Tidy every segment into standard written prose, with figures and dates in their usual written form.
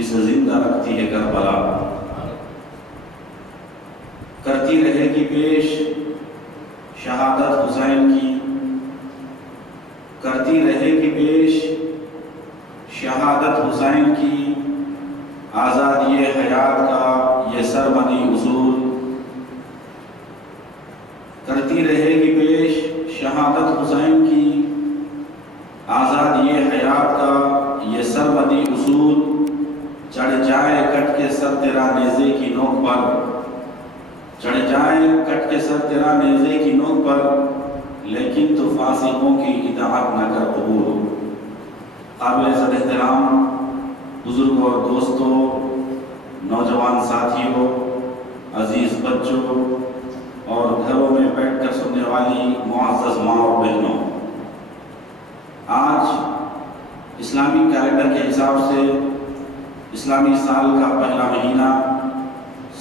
جسے زندہ رکھتی ہے کربلا، کرتی رہے گی پیش شہادت حسین کی، کرتی رہے گی پیش شہادت حسین کی، آزادی حیات کا یہ سرمدی اصول، کرتی رہے گی پیش شہادت حسین کی، آزادی حیات کا یہ سرمدی اصول، چڑھ جائے کٹ کے سر تیرا نیزے کی نوک پر، چڑھ جائے کٹ کے سر تیرا نیزے کی نوک پر، لیکن تو فاسقوں کی اطاعت نہ کر قبول۔ قابل عزت احترام بزرگوں اور دوستوں، نوجوان ساتھیوں، عزیز بچوں اور گھروں میں بیٹھ کر سننے والی معزز ماں اور بہنوں، آج اسلامی کیلنڈر کے حساب سے اسلامی سال کا پہلا مہینہ،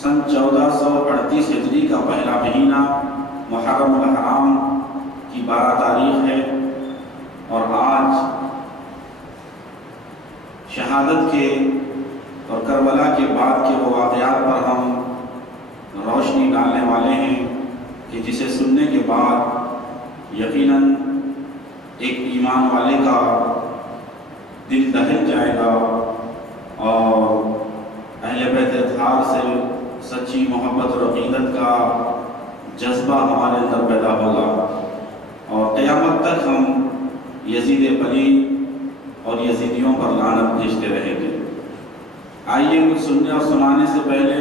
سن 1438 ہجری کا پہلا مہینہ محرم الحرام کی 12 تاریخ ہے، اور آج شہادت کے اور کربلا کے بعد کے وہ واقعات پر ہم روشنی ڈالنے والے ہیں کہ جسے سننے کے بعد یقیناً ایک ایمان والے کا دل دہل جائے گا اور اہل بیت اطہار سے سچی محبت اور عقیدت کا جذبہ ہمارے اندر پیدا ہوگا، اور قیامت تک ہم یزید پلید اور یزیدیوں پر لعنت بھیجتے رہیں گے۔ آئیے کچھ سننے اور سنانے سے پہلے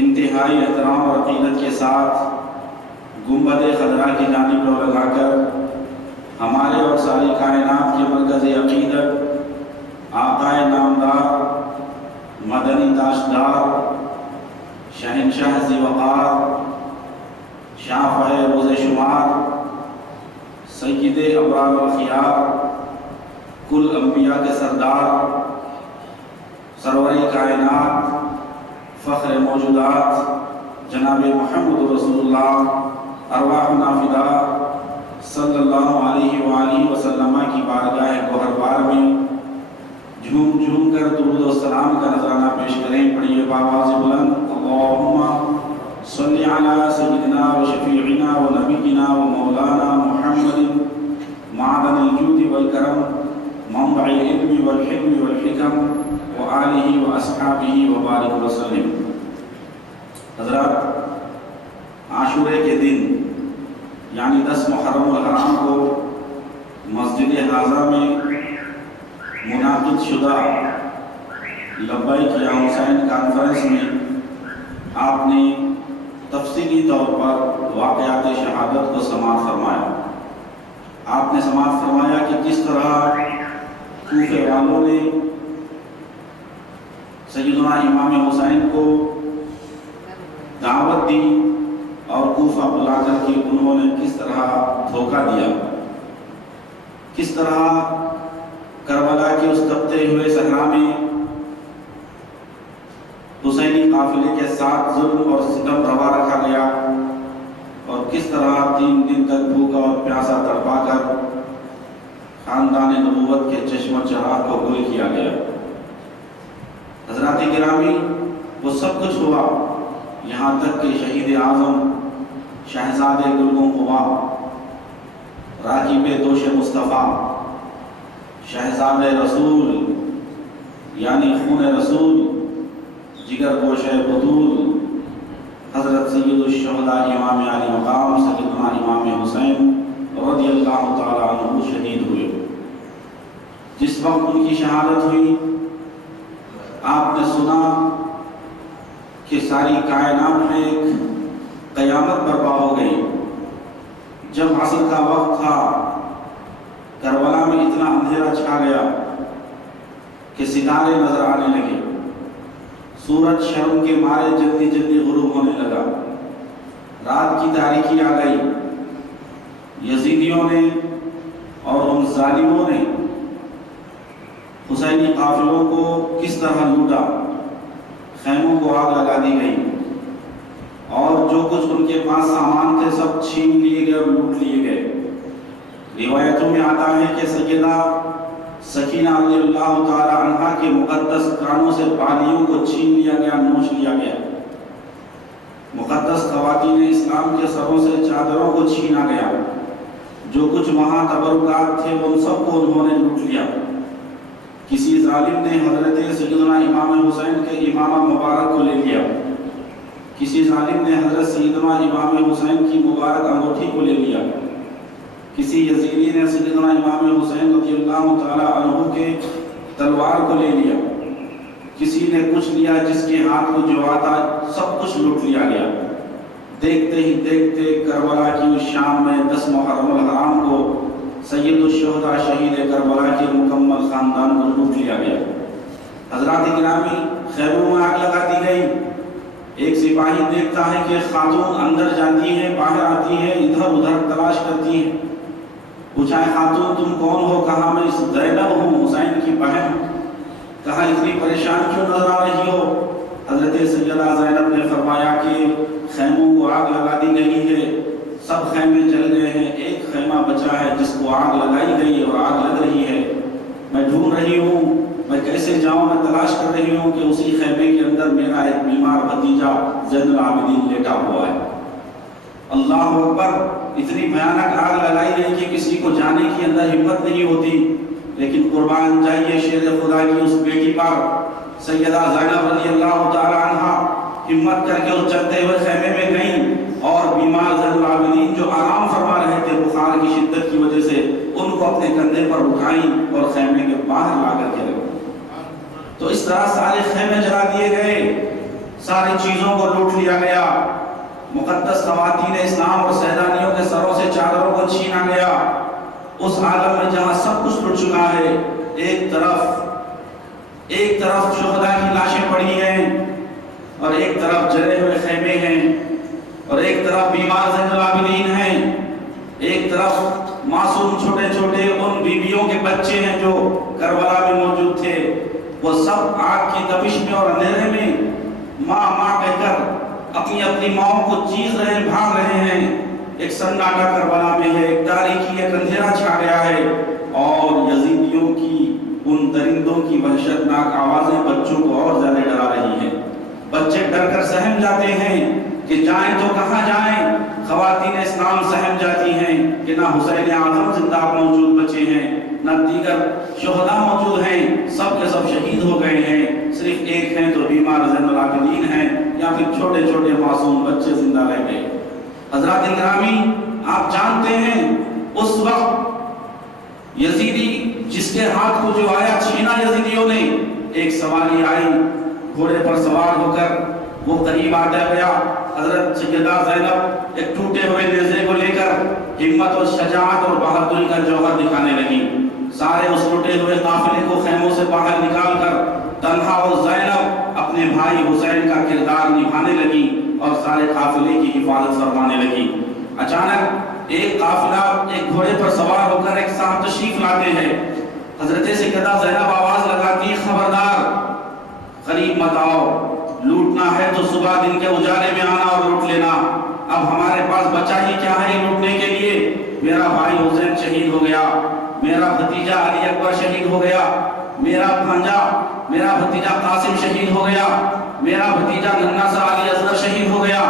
انتہائی احترام اور عقیدت کے ساتھ گنبد خضرا کی جانب رو لگا کر ہمارے اور ساری کائنات کے مرکز عقیدت آقائے نامدار، مدنی تاجدار، شہنشاہ ذی وقار، شافع روز شمار، سید ابرار الخیار، کل انبیاء کے سردار، سرور کائنات، فخر موجودات، جناب محمد رسول اللہ ارواحنا فدا صلی اللہ علیہ وآلہ وسلم کی بارگاہ گوہر بار میں جھوم جھوم کر درود و سلام کا نذرانہ پیش کریں۔ پڑھیے بآواز بلند، اللہم صلی علی سیدنا و شفیعنا و نبینا و مولانا محمد معدن الجود والکرم، منبع العلم والحلم والحکم وآلہ واصحابہ وبارک وسلم۔ حضرات، عاشورے کے دن یعنی 10 محرم الحرام کو مسجد حاضرہ میں منعقد شدہ لبیک یا حسین کانفرنس میں آپ نے تفصیلی طور پر واقعات شہادت کو سماعت فرمایا۔ آپ نے سماعت فرمایا کہ کس طرح کوفے والوں نے سیدنا امام حسین کو دعوت دی اور کوفہ بلا کر کے انہوں نے کس طرح دھوکہ دیا، کس طرح کربلا کے اس تپتے ہوئے صحرا میں حسینی قافلے کے ساتھ ظلم اور ستم روا رکھا گیا، اور کس طرح 3 دن تک بھوکا اور پیاسا تڑپا کر خاندان نبوت کے چشم چراغ کو گل کیا گیا۔ حضرات گرامی، وہ سب کچھ ہوا یہاں تک کہ شہید اعظم شہزادے گلگوں قبا، راکب دوش مصطفیٰ، شہزاد رسول یعنی خون رسول، جگر گوش بطول، حضرت سید الشہداء امام علی مقام سیدنا امام حسین رضی اللہ تعالیٰ عنہ شہید ہوئے۔ جس وقت ان کی شہادت ہوئی، آپ نے سنا کہ ساری کائنات میں ایک قیامت برپا ہو گئی۔ جب عصر کا وقت تھا، کربلا میں اتنا اندھیرا چھا گیا کہ ستارے نظر آنے لگے، سورج شرم کے مارے جلدی جلدی غروب ہونے لگا، رات کی تاریکی آ گئی۔ یزیدیوں نے اور ان ظالموں نے حسینی قافلوں کو کس طرح لوٹا، خیموں کو آگ لگا دی گئی، اور جو کچھ ان کے پاس سامان تھے سب چھین لیے گئے اور لوٹ لیے گئے۔ روایتوں میں آتا ہے کہ سیدہ سکینہ رضی اللہ تعالی عنہا کے مقدس کانوں سے بالیوں کو چھین لیا گیا، نوچ لیا گیا۔ مقدس خواتین اسلام کے سروں سے چادروں کو چھینا گیا۔ جو کچھ وہاں تبرکات تھے ان سب کو انہوں نے لوٹ لیا۔ کسی ظالم نے حضرت سیدنا امام حسین کے امامہ مبارک کو لے لیا۔ کسی ظالم نے حضرت سیدنا امام حسین کی مبارک انگوٹھی کو لے لیا۔ کسی یزیدی نے سیدنا امام حسین رضی اللہ تعالی عنہ کے تلوار کو لے لیا۔ کسی نے کچھ لیا جس کے ہاتھ کو جو آتا سب کچھ لوٹ لیا گیا۔ دیکھتے ہی دیکھتے کربلا کی اس شام میں 10 محرم الحرام کو سید الشہداء شہید کربلا کے مکمل خاندان کو لوٹ لیا گیا۔ حضرات گرامی، خیموں میں آگ لگا دی گئی۔ ایک سپاہی دیکھتا ہے کہ خاتون اندر جاتی ہے، باہر آتی ہے، ادھر ادھر تلاش کرتی ہے۔ پوچھا ہے خاتون تم کون ہو؟ کہا میں زینب ہوں، حسین کی بہن۔ کہا اتنی پریشان کیوں نظر آ رہی ہو؟ حضرت سیدہ زینب نے فرمایا کہ خیموں کو آگ لگا دی گئی ہے، سب خیمے جل گئے ہیں، ایک خیمہ بچا ہے جس کو آگ لگائی گئی اور آگ لگ رہی ہے۔ میں ڈھونڈ رہی ہوں، میں کیسے جاؤں؟ میں تلاش کر رہی ہوں کہ اسی خیمے کے اندر میرا ایک بیمار بھتیجا زین العابدین لیٹا ہوا ہے۔ اللہ اکبر! اتنی بھیانک آگ لگائی گئی کہ کسی کو جانے کی اندر ہمت نہیں ہوتی، لیکن قربان جائیے شیر خدا کی اس بیٹی پر سیدہ زینب رضی اللہ تعالی عنہ ہمت کر کے اس جلتے ہوئے خیمے میں گئیں اور بیمار زین العابدین جو آرام فرما رہے تھے بخار کی شدت کی وجہ سے، ان کو اپنے کندھے پر اٹھائیں اور خیمے کے باہر لا کر کے رکھیں۔ تو اس طرح سارے خیمے جلا دیے گئے، ساری چیزوں کو لوٹ لیا گیا۔ مقدس خواتین اسلام اور سیدانیوں کے سروں سے چادروں کو چھینا گیا۔ اس عالم میں جہاں سب کچھ لٹ چکا ہے، ایک طرف شہداء کی لاشیں پڑی ہیں اور ایک طرف جلے ہوئے خیمے ہیں اور ایک طرف بیمار زین العابدین ہیں، ایک طرف معصوم چھوٹے چھوٹے ان بیویوں کے بچے ہیں جو کربلا میں موجود تھے، وہ سب آگ کی تپش میں اور اندھیرے میں ماں ماں کہہ کر اپنی اپنی ماؤں کو چیخ رہے ہیں، بھاگ رہے ہیں۔ ایک سناٹا کربلا میں ہے، ایک تاریکی، ایک اندھیرا چھا گیا ہے اور یزیدیوں کی ان درندوں کی وحشتناک آوازیں بچوں کو اور زیادہ ڈرا رہی ہیں۔ بچے ڈر کر سہم جاتے ہیں کہ جائیں تو کہاں جائیں۔ خواتین اسلام سہم جاتی ہیں کہ نہ حسین اعظم زندہ موجود بچے ہیں، نہ دیگر شہداء موجود ہیں، سب کے سب شہید ہو گئے ہیں، صرف ایک ہیں تو بیمار زین العابدین ہیں یا پھر چھوٹے چھوٹے معصوم بچے زندہ رہ گئے۔ حضرات گرامی، آپ جانتے ہیں اس وقت یزیدی جس کے ہاتھ کو جو آیا چھینا یزیدیوں نے، ایک سواری آئی گھوڑے پر سوار ہو کر، وہ قریب آتا گیا۔ حضرت سیدہ زینب ایک ٹوٹے ہوئے نیزے کو لے کر ہمت اور شجاعت اور بہادری کا جوہر دکھانے لگی۔ سارے اس ٹوٹے ہوئے قافلے کو خیموں سے باہر نکال کر طلحہ اور زینب اپنے بھائی حسین کا کردار نبھانے لگی اور سارے قافلے کی حفاظت فرمانے لگی۔ اچانک ایک قافلہ ایک گھوڑے پر سوار ہو کر ایک صاحب تشریف لاتے ہیں۔ حضرت سیدہ زینب آواز لگاتی، خبردار، قریب مت آؤ، لوٹنا ہے تو صبح دن کے اجالے میں آنا اور لوٹ لینا۔ اب ہمارے پاس بچا ہی کیا ہے لوٹنے کے لیے؟ میرا بھائی حسین شہید ہو گیا، میرا بھتیجا علی اکبر شہید ہو گیا، میرا بھتیجا قاسم شہید ہو گیا، میرا بھتیجا ننھا سا علی اصغر شہید ہو گیا،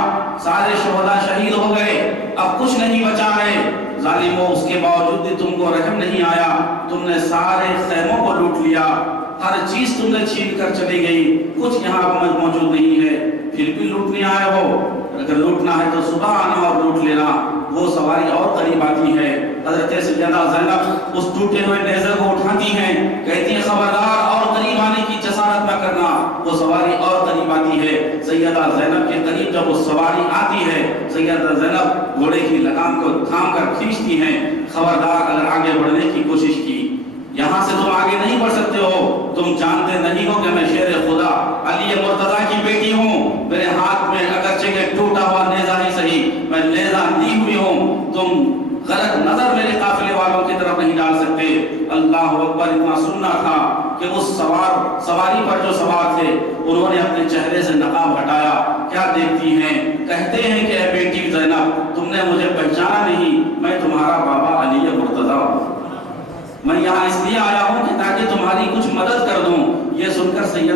سارے شہداء شہید ہو گئے، اب کچھ نہیں بچا ہے۔ ظالموں، اس کے باوجود بھی تم کو رحم نہیں آیا، تم نے سارے خیموں کو لوٹ لیا، ہر چیز تم نے چھین کر چلی گئی، کچھ یہاں موجود نہیں ہے، پھر بھی لوٹنے آئے ہو۔ اگر لوٹنا ہے تو صبح آنا اور لوٹ لینا۔ وہ سواری اور قریب آتی ہے، حضرت سیدہ زینب اس ٹوٹے ہوئے نیزے کو اٹھاتی ہیں، کہتی ہیں خبردار، اور قریب آنے کی جسارت نہ کرنا۔ وہ سواری اور قریب آتی ہے، سیدہ زینب کے قریب جب وہ سواری آتی ہے، سیدہ زینب گھوڑے کی لگام کو تھام کر کھینچتی ہیں، خبردار، اگر آگے بڑھنے کی کوشش کی، یہاں سے تم آگے نہیں بڑھ سکتے ہو، تم جانتے نہیں ہو کہ میں شیر خدا علی مرتضیٰ کی بیٹی ہوں، میرے ہاتھ میں اگرچہ کہ ٹوٹا ہوا نیزہ ہی صحیح، میں نیزہ لی ہوئی ہوں، تم غلط نظر میرے قافلے والوں کی طرف نہیں ڈال سکتے۔ اللہ اکبر! اتنا سننا تھا کہ اس سواری پر جو سوار تھے انہوں نے اپنے چہرے سے نقاب ہٹایا، کیا دیکھتی ہیں؟ کہتے ہیں کہ اے بیٹی زینب، تم نے مجھے پہچانا نہیں، میں تمہارا بابا علی مرتضیٰ ہوں، میں یہاں اس لیے آیا ہوں کہ تاکہ تمہاری کچھ مدد کر دوں۔ یہ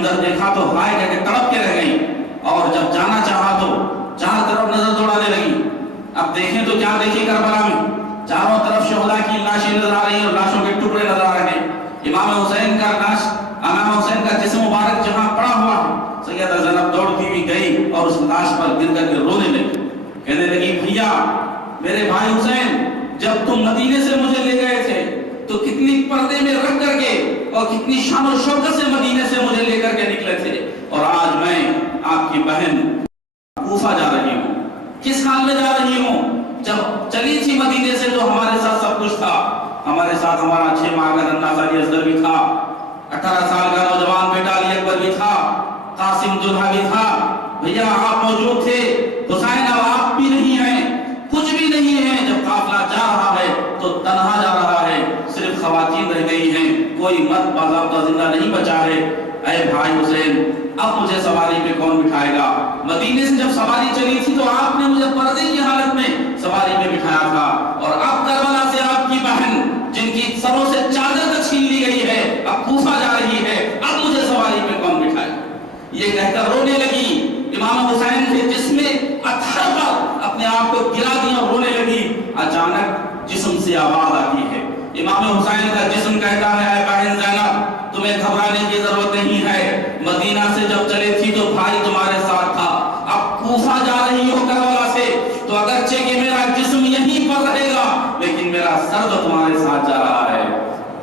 منظر دیکھا تو ہائے کہہ کے تڑپ کے رہ گئی، اور جب جانا چاہا تو چاروں طرف نظر دوڑانے لگی۔ اب دیکھیں تو کیا دیکھی کربلا میں، چاروں طرف شہداء کی لاشیں نظر آ رہی ہیں اور لاشوں کے ٹکڑے نظر آ رہے ہیں۔ امام حسین کا لاش، امام حسین کا جسم مبارک جہاں پڑا ہوا، سیدہ زینب دوڑتی ہوئی گئی اور اس لاش پر گر کر کے رونے لگی، کہنے لگی بھیا میرے بھائی حسین، جب تم مدینے سے مجھے لے گئے تھے تو کتنی پردے میں رکھ کر کے اور کتنی شان و شوکت سے مدینے سے مجھے لے کر کے نکلے تھے، اور آج میں آپ کی بہن کوفہ جا رہی ہوں، کس حال میں جا رہی ہوں؟ جب چلی تھی مدینے سے تو ہمارے ساتھ سب کچھ تھا، ہمارے ساتھ ہمارا 6 ماہ کا اندازہ علی اصغر بھی تھا، 18 سال کا نوجوان بیٹا علی اکبر بھی تھا، قاسم دلہا بھی تھا، بھیا آپ موجود تھے، حسین اب آپ بھی نہیں ہیں، کچھ بھی نہیں ہے، جب قافلہ جا رہا ہے تو تنہا جا رہا ہے، صرف خواتین رہ گئی ہیں، کوئی مرد باضابطہ زندہ نہیں بچا ہے، اے بھائی حسین اب مجھے سواری پہ کون بٹھائے گا؟ مدینے سے جب سواری چلی تھی تو آپ نے مجھے پردے کی حالت میں سواری پہ بٹھایا تھا، اور اب کربلا سے آپ کی بہن جن کی سروں سے چادر تک چھین لی گئی ہے اب کوفہ جا رہی ہے، اب مجھے سواری پہ کون بٹھائے؟ یہ کہہ کر رونے لگی، امام حسین کے جسم میں اتھر پر اپنے آپ کو گرا دیا اور رونے لگی۔ اچانک جسم سے آواز آتی ہے، امام حسین کا جسم کہتا ہے اے بہن زینب تمہیں گھبرانے کی ضرورت نہیں ہے، مدینہ سے جب چلے تھی تو بھائی تمہارے ساتھ تھا، اب کوفہ جا رہی ہو کربلا سے تو اگرچہ کہ میرا جسم یہیں پر رہے گا لیکن میرا سر تو تمہارے ساتھ جا رہا ہے،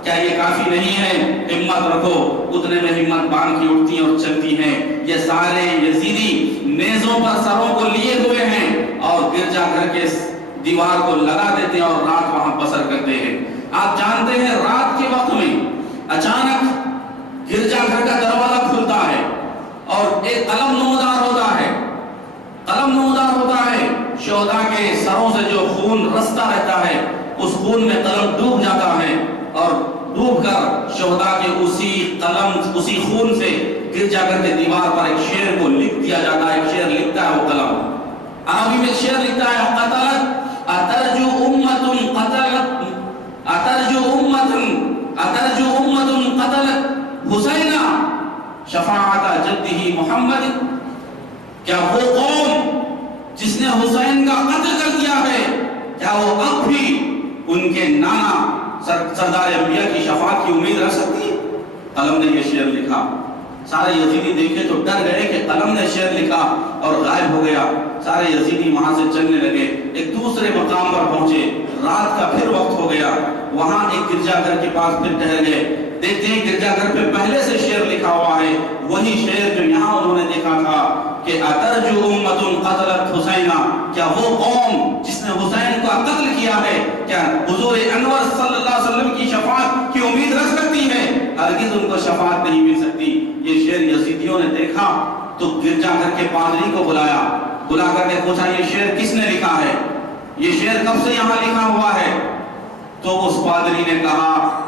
کیا یہ کافی نہیں ہے؟ ہمت رکھو۔ اتنے میں ہمت باندھ کی اٹھتی اور چلتی ہیں، یہ سارے یزیدی نیزوں پر سروں کو لیے ہوئے ہیں اور گرجا گھر کے دیوار کو لگا دیتے ہیں اور رات وہاں بسر کرتے ہیں۔ آپ جانتے ہیں رات کے وقت میں اچانک گرجا گھر کا دروازہ کھلتا ہے اور ایک قلم نمودار ہوتا ہے، قلم نمودار ہوتا ہے، شہداء کے سروں سے جو خون رستا رہتا ہے اس خون میں قلم ڈوب جاتا ہے اور ڈوب کر شہداء کے اسی قلم اسی خون سے گرجا گھر کے دیوار پر ایک شعر کو لکھ دیا جاتا ہے، ایک شعر لکھتا ہے وہ قلم، عربی میں شعر لکھتا ہے قتلت اترجو امت قتلت اترجو امت قتلت حسین شفاعت جدہ محمد، کیا وہ قوم جس نے حسین کا قتل کر دیا ہے کیا وہ اب بھی ان کے نانا سردار انبیاء کی شفاعت کی امید رکھ سکتی؟ قلم نے یہ شعر لکھا، سارے یزیدی دیکھے تو ڈر گئے کہ قلم نے شعر لکھا اور غائب ہو گیا، سارے یزیدی وہاں سے چلنے لگے، ایک دوسرے مقام پر پہنچے، رات کا پھر وقت ہو گیا، وہاں ایک گرجا گھر کے پاس پھر ٹہر گئے، دیکھتے ہیں گرجا گھر پہ پہلے سے شعر لکھا ہوا ہے، وہی شعر جو یہاں انہوں نے دیکھا تھا کہ اترجو امت قتلت حسینہ، کیا وہ قوم جس نے حسین کو قتل کیا ہے کیا حضور انور صلی اللہ علیہ وسلم کی شفاعت کی امید رکھ سکتی ہے؟ ہرگز ان کو شفاعت نہیں مل سکتی۔ یہ شعر یزیدیوں نے دیکھا تو گرجا گھر کے پادری کو بلا کر کے پوچھا یہ شعر کس نے لکھا ہے، یہ شعر کب سے یہاں لکھا ہوا ہے؟ تو اس پادری نے کہا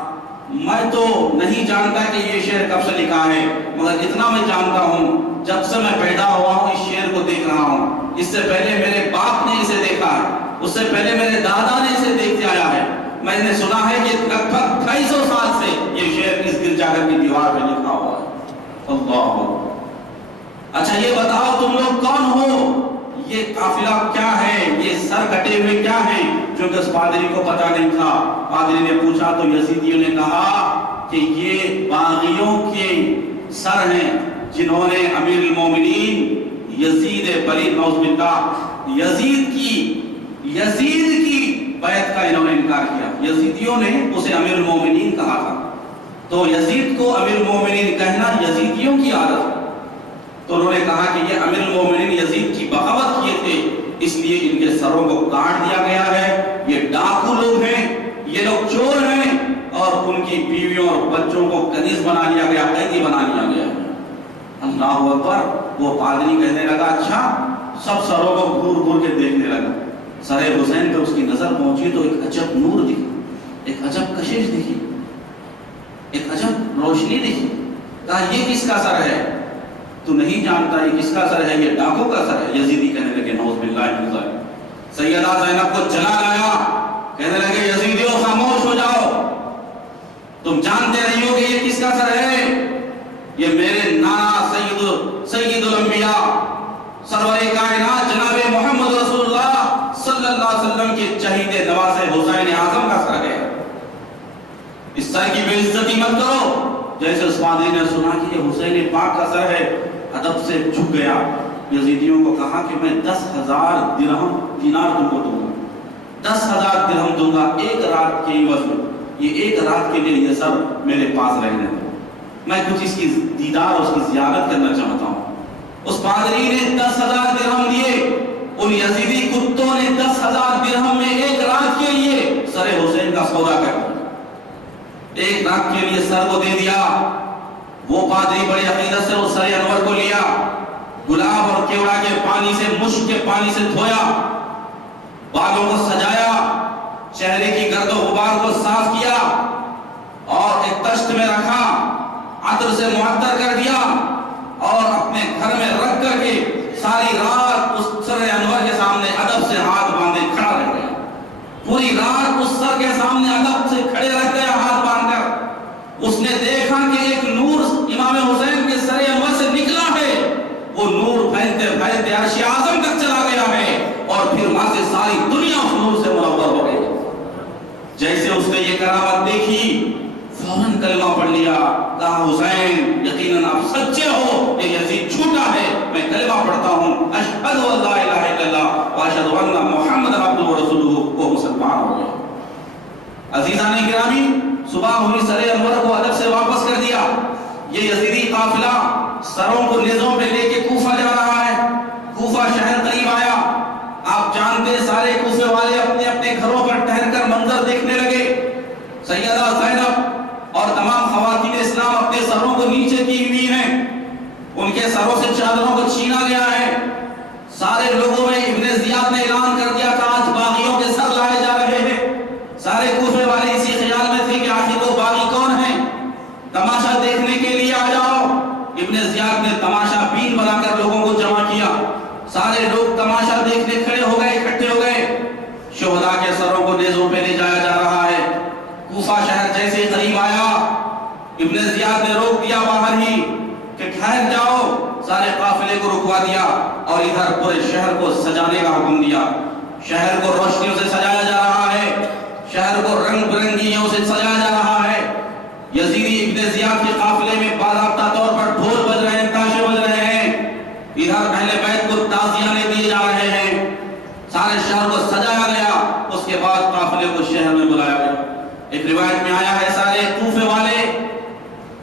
میں تو نہیں جانتا کہ یہ شعر کب سے لکھا ہے، مگر اتنا میں جانتا ہوں جب سے میں پیدا ہوا ہوں اس شعر کو دیکھ رہا ہوں، اس سے پہلے میرے باپ نے اسے دیکھا ہے، اس سے پہلے میرے دادا نے اسے دیکھتے آیا ہے، میں نے سنا ہے کہ لگ بھگ 250 سال سے یہ شعر اس گرجا گھر کی دیوار پہ لکھا ہوا ہے۔ اللہ، اچھا یہ بتاؤ تم لوگ کون ہو، یہ قافلہ کیا ہے، یہ سر کٹے ہوئے کیا ہیں؟ کیونکہ اس پادری کو پتہ نہیں تھا، پادری نے پوچھا تو یزیدیوں نے کہا کہ یہ باغیوں کے سر ہیں جنہوں نے امیر المومنین یزید پلید نعوذ باللہ یزید کی بیعت کا انہوں نے انکار کیا، یزیدیوں نے اسے امیر المومنین کہا تھا، تو یزید کو امیر المومنین کہنا یزیدیوں کی عادت ہے، تو انہوں نے کہا کہ یہ امیر المومنین یزید کی بغاوت کیے تھے اس لیے ان کے سروں کو کاٹ دیا گیا ہے، یہ ڈاکو لوگ ہیں، یہ لوگ چور ہیں، اور ان کی بیویوں اور بچوں کو کنیز بنا لیا گیا، قیدی بنا لیا گیا۔ اللہ اکبر، وہ پادری کہنے لگا اچھا، سب سروں کو گھور گھور کے دیکھنے لگا، سر حسین پہ اس کی نظر پہنچی تو ایک عجب نور دکھا، ایک عجب کشش دکھی، ایک عجب روشنی دکھی، کہا یہ کس کا سر ہے؟ تو نہیں جانتا یہ کس کا سر ہے؟ یہ ڈاکو کا سر ہے۔ یزیدی کہنے لگے نعوذ باللہ من ذالک، سیدہ زینب کو جلا لایا، کہنے لگے یزیدیوں خاموش ہو جاؤ، تم جانتے نہیں ہو کہ یہ کس کا سر ہے، یہ میرے نانا سید الانبیاء سرور کائنات جناب محمد رسول اللہ صلی اللہ علیہ وسلم کے چہیتے نواسے حسین اعظم کا سر ہے۔ اس سر کی بے عزتی مت کرو۔ جیسے اس پادری نے سنا کہ یہ حسین پاک کا سر ہے، ادب سے جھک گیا، یزیدیوں کو کہا کہ میں 10,000 درہم دینار تم کو دوں گا، 10,000 درہم دوں گا ایک رات کے عوض میں، یہ ایک رات کے لیے یہ سر میرے پاس رہنے دو، میں کچھ اس کی دیدار اس کی زیارت کرنا چاہتا ہوں۔ اس پادری نے 10,000 درہم دیے، ان یزیدی کتوں نے 10,000 درہم میں ایک رات کے لیے سر حسین کا سودا کر دیا، ایک رات کے لیے سر کو دے دیا۔ وہ پادری بڑے عقیدت سے اس سر انور کو لیا، گلاب اور کیوڑا کے پانی سے، مشک کے پانی سے دھویا، بالوں کو سجایا، چہرے کی گرد و غبار کو صاف کیا اور ایک تشت میں رکھا، عطر سے معطر کر دیا اور اپنے گھر میں رکھ کر کے ساری رات اس سر انور کے سامنے ادب سے ہاتھ باندھے کھڑا رہ گیا۔ پوری رات اس سر کے سامنے ادب سے کھڑے رہ گیا ہاتھ باندھ کر۔ اس نے دیکھا کہ ایک نور امام حسین کے سر انور سے نکلا ہے، وہ نور پھیلتے پھیلتے عرش اعظم تک چلا گیا ہے اور پھر وہاں سے ساری دنیا اس نور سے منور ہو گئی۔ جیسے اس نے یہ کرامت دیکھی فوراً کلمہ پڑھ لیا، کہا حسین یقیناً آپ سچے ہو، یہ یزید جھوٹا ہے، میں کلمہ پڑھتا ہوں، اشہد ان لا الہ الا اللہ واشہد ان محمد عبدہ ورسولہ، وہ مسلمان ہو گیا۔ عزیزان گرامی، صبح ہوئی سر انور کو ادب سے واپس کر دیا۔ یہ یزیدی قافلہ سروں کو نیزوں پہ لے کے کوفہ جا رہا ہے، کوفہ شہر قریب آیا۔ آپ جانتے سارے کوفے والے اپنے اپنے گھروں پر ٹھہر کر منظر دیکھنے لگے۔ سیدہ زینب اور تمام خواتین اسلام اپنے سروں کو نیچے کی ہوئی ہیں، ان کے سروں سے چادروں کو چھینا گیا ہے۔ سارے لوگوں میں ابن زیاد نے اعلان کر دیا کہ آج باغیوں کے سر لائے جا رہے ہیں۔ سارے کوفے والے اسی خیال میں تھے کہ آخر وہ باغی کون ہیں، تماشا دیکھنے کے لیے آ جاؤ۔ ابن زیاد نے تماشا بین بنا کر لوگوں کو جمع کیا، سارے لوگ تماشا دیکھنے کھڑے ہو گئے، اکٹھے ہو گئے۔ شہداء کے سروں کو نیزوں پہ لے جایا جا رہا ہے۔ کوفہ شہر جیسے قریب آیا، ابن زیاد نے روک دیا باہر ہی کہ ٹھہر جاؤ، سارے قافلے کو رکوا دیا اور ادھر پورے شہر کو سجانے کا حکم دیا۔ شہر کو روشنیوں سے سجایا جا رہا ہے، شہر کو رنگ برنگیوں سے سجایا جا رہا ہے۔ یزیدی ابن زیاد کے قافلے میں باضابطہ طور پر ڈھول بج رہے ہیں، تاشے بج رہے ہیں، ادھر اہل بیت کو تعزیانے دیے جا رہے ہیں، سارے شہر کو سجایا گیا۔ اس کے بعد قافلے کو شہر میں بلایا گیا۔ ایک روایت میں آیا ہے سارے کوفے والے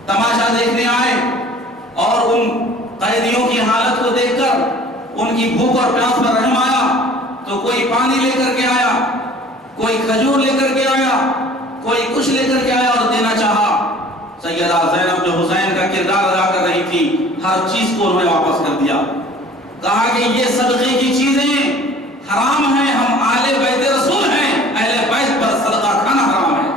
تماشا دیکھنے آئے اور ان قیدیوں کی حالت کو دیکھ کر ان کی بھوک اور پیاس پر رحم آیا، تو کوئی پانی لے کر کے آیا، کوئی کھجور لے کر کے آیا، کوئی کچھ لے کر کے آیا اور دینا چاہا۔ سیدہ زینب جو حسین کا کردار ادا کر رہی تھی، ہر چیز کو انہوں نے واپس کر دیا، کہا کہ یہ صدقے کی چیزیں حرام ہیں، ہم آل بیت رسول ہیں، اہل بیت پر صدقہ کھانا حرام ہے۔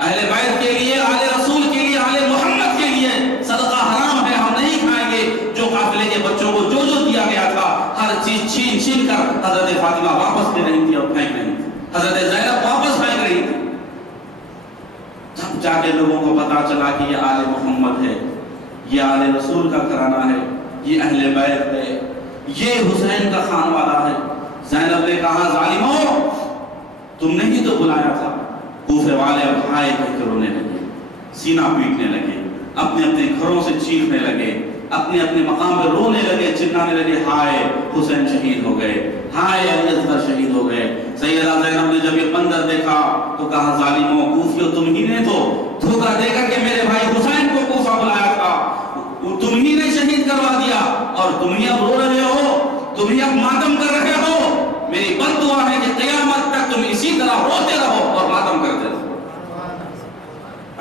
اہل بیت کے لیے، آل رسول کے لیے، آل محمد کے لیے صدقہ حرام ہے، ہم نہیں کھائیں گے۔ جو قافلے کے بچوں کو جو جو دیا گیا تھا ہر چیز چھین چھین کر حضرت فاطمہ واپس دے رہی تھی اور پھینک رہی تھی، حضرت زینب واپس پھینک رہی تھی۔ جب جا کے لوگوں کو پتا چلا کہ یہ آل محمد ہے، یہ آل رسول کا گھرانہ ہے، یہ اہل بیت ہے، یہ حسین کا خانوادہ ہے، زینب نے کہا ظالموں تم نے ہی تو بلایا تھا۔ کوفے والے اب ہائے کہہ کے رونے لگے، سینہ پیٹنے لگے، اپنے اپنے گھروں سے چیخنے لگے، اپنے اپنے مقام پہ رونے لگے، چلانے لگے، ہائے حسین شہید ہو گئے، ہائے علی اصغر شہید ہو گئے۔ سیدہ زینب نے جب یہ منظر دیکھا تو کہا ظالموں کوفیوں تم ہی نے تو دھوکہ دے کر کے میرے بھائی حسین کو کوفہ بلایا تھا، تم ہی نے شہید کروا دیا اور تم ہی اب رو رہے ہو، تم ہی اب ماتم کر رہے ہو۔ میری بد دعا ہے کہ قیامت تک تم اسی طرح روتے رہو اور ماتم کرتے رہو۔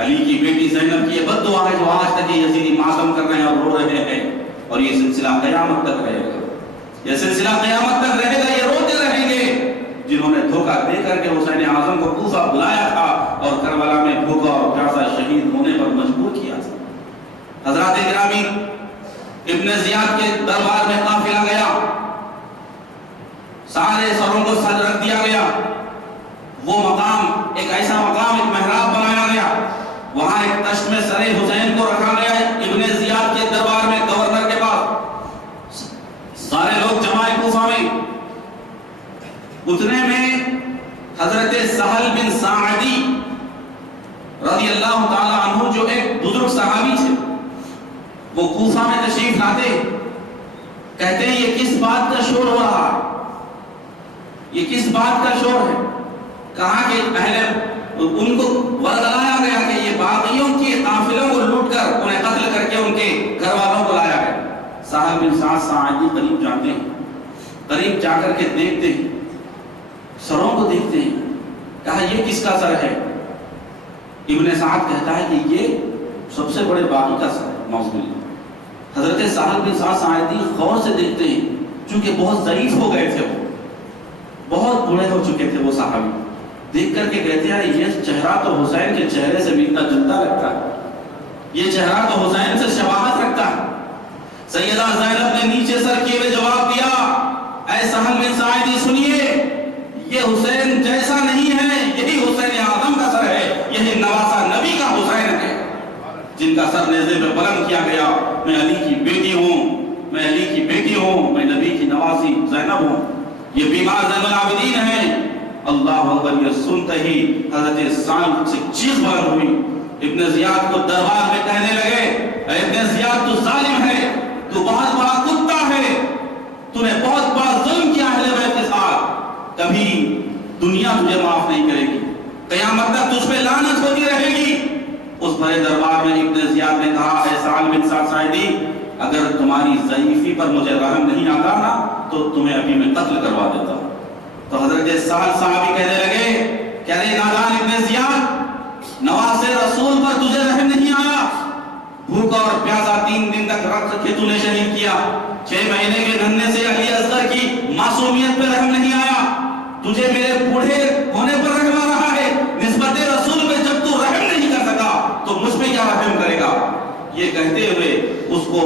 علی کی بیٹی زینب کی یہ بد دعا ہے جو آج تک یہ یزیدی ماتم کر رہے ہیں اور رو رہے ہیں، اور یہ سلسلہ قیامت تک رہے گا، یہ سلسلہ قیامت تک رہے گا، یہ روتے رہیں گے جنہوں نے دھوکہ دے کر کے حسین اعظم کو کوفہ بلایا تھا اور کربلا میں بھوکا اور پیاسا شہید ہونے پر مجبور کیا تھا۔ حضرات گرامی، ابن زیاد کے دربار میں قافلہ گیا، سارے سروں کو سج رکھ دیا گیا، وہ مقام ایک ایسا مقام، ایک محراب بنایا گیا، وہاں ایک تشت میں سر حسین کو رکھا گیا۔ ابن زیاد کے دربار اتنے میں حضرت سہل بن ساعدی رضی اللہ تعالی عنہ جو ایک بزرگ صحابی تھے، وہ کوفہ میں تشریف لاتے، کہتے ہیں یہ کس بات کا شور ہو رہا ہے، یہ کس بات کا شور ہے؟ کہا کہ ان کو ورگلایا گیا کہ یہ باغیوں کے قافلوں کو لوٹ کر انہیں قتل کر کے ان کے گھر والوں کو لایا گیا۔ سہل بن ساعدی قریب جاتے ہیں، قریب جا کر کے دیکھتے ہیں، سروں کو دیکھتے ہیں، کہا یہ کس کا سر ہے؟ ابن سعد کہتا ہے کہ یہ سب سے بڑے باغی کا سر ہے، نعوذ باللہ۔ حضرت سہل بن ساعدی غور سے دیکھتے ہیں، چونکہ بہت ضعیف ہو گئے تھے، وہ بہت بوڑھے ہو چکے تھے وہ صحابی، دیکھ کر کے کہتے ہیں یہ چہرہ تو حسین کے چہرے سے ملتا جلتا لگتا ہے، یہ چہرہ تو حسین سے شباہت رکھتا ہے۔ سیدہ زینب نے نیچے سر کیے ہوئے جواب دیا، اے سہل بن ساعدی سنیے، یہ حسین جیسا نہیں ہے، یہی حسین اعظم کا سر ہے، یہی نواسہ نبی کا حسین ہے جن کا سر نیزے پہ بلند کیا گیا۔ میں علی کی بیٹی ہوں، میں علی کی بیٹی ہوں، میں نبی کی نواسی زینب ہوں۔ یہ بیمار زین العابدین ہیں۔ اللہ اکبر، یہ سنتے ہی حضرت سعد سے چیخ بلند ہوئی۔ ابن زیاد کو دربار میں کہنے لگے، اے ابن زیاد تو ظالم ہے، تو بہت بڑا کتا ہے، تو نے بہت بڑا ظلم کیا اہل بیت کے ساتھ، کبھی دنیا تجھے معاف نہیں کرے گی، قیامت تک تجھ پہ لعنت ہوتی رہے گی۔ اس بڑے دربار میں ابن زیاد نے کہا، اے سہل بن ساعدی، اگر تمہاری ضعیفی پر مجھے رحم نہیں آتا نا تو تمہیں ابھی میں قتل کروا دیتا۔ تو حضرت سہل صحابی کہنے لگے کہ ارے نادان ابن زیاد، نواز رسول پر تجھے رحم نہیں آیا، بھوکا اور پیاسا 3 دن تک رکھ کے تو نے شہید کیا، 6 مہینے کے دھننے سے علی اصغر کی معصومیت پہ رحم نہیں آیا، تجھے میرے بوڑھے ہونے پر رحم آ رہا ہے، نسبت رسول پہ جب تو رحم نہیں کر سکا تو مجھ پہ کیا رحم کرے گا؟ یہ کہتے ہوئے، اس کو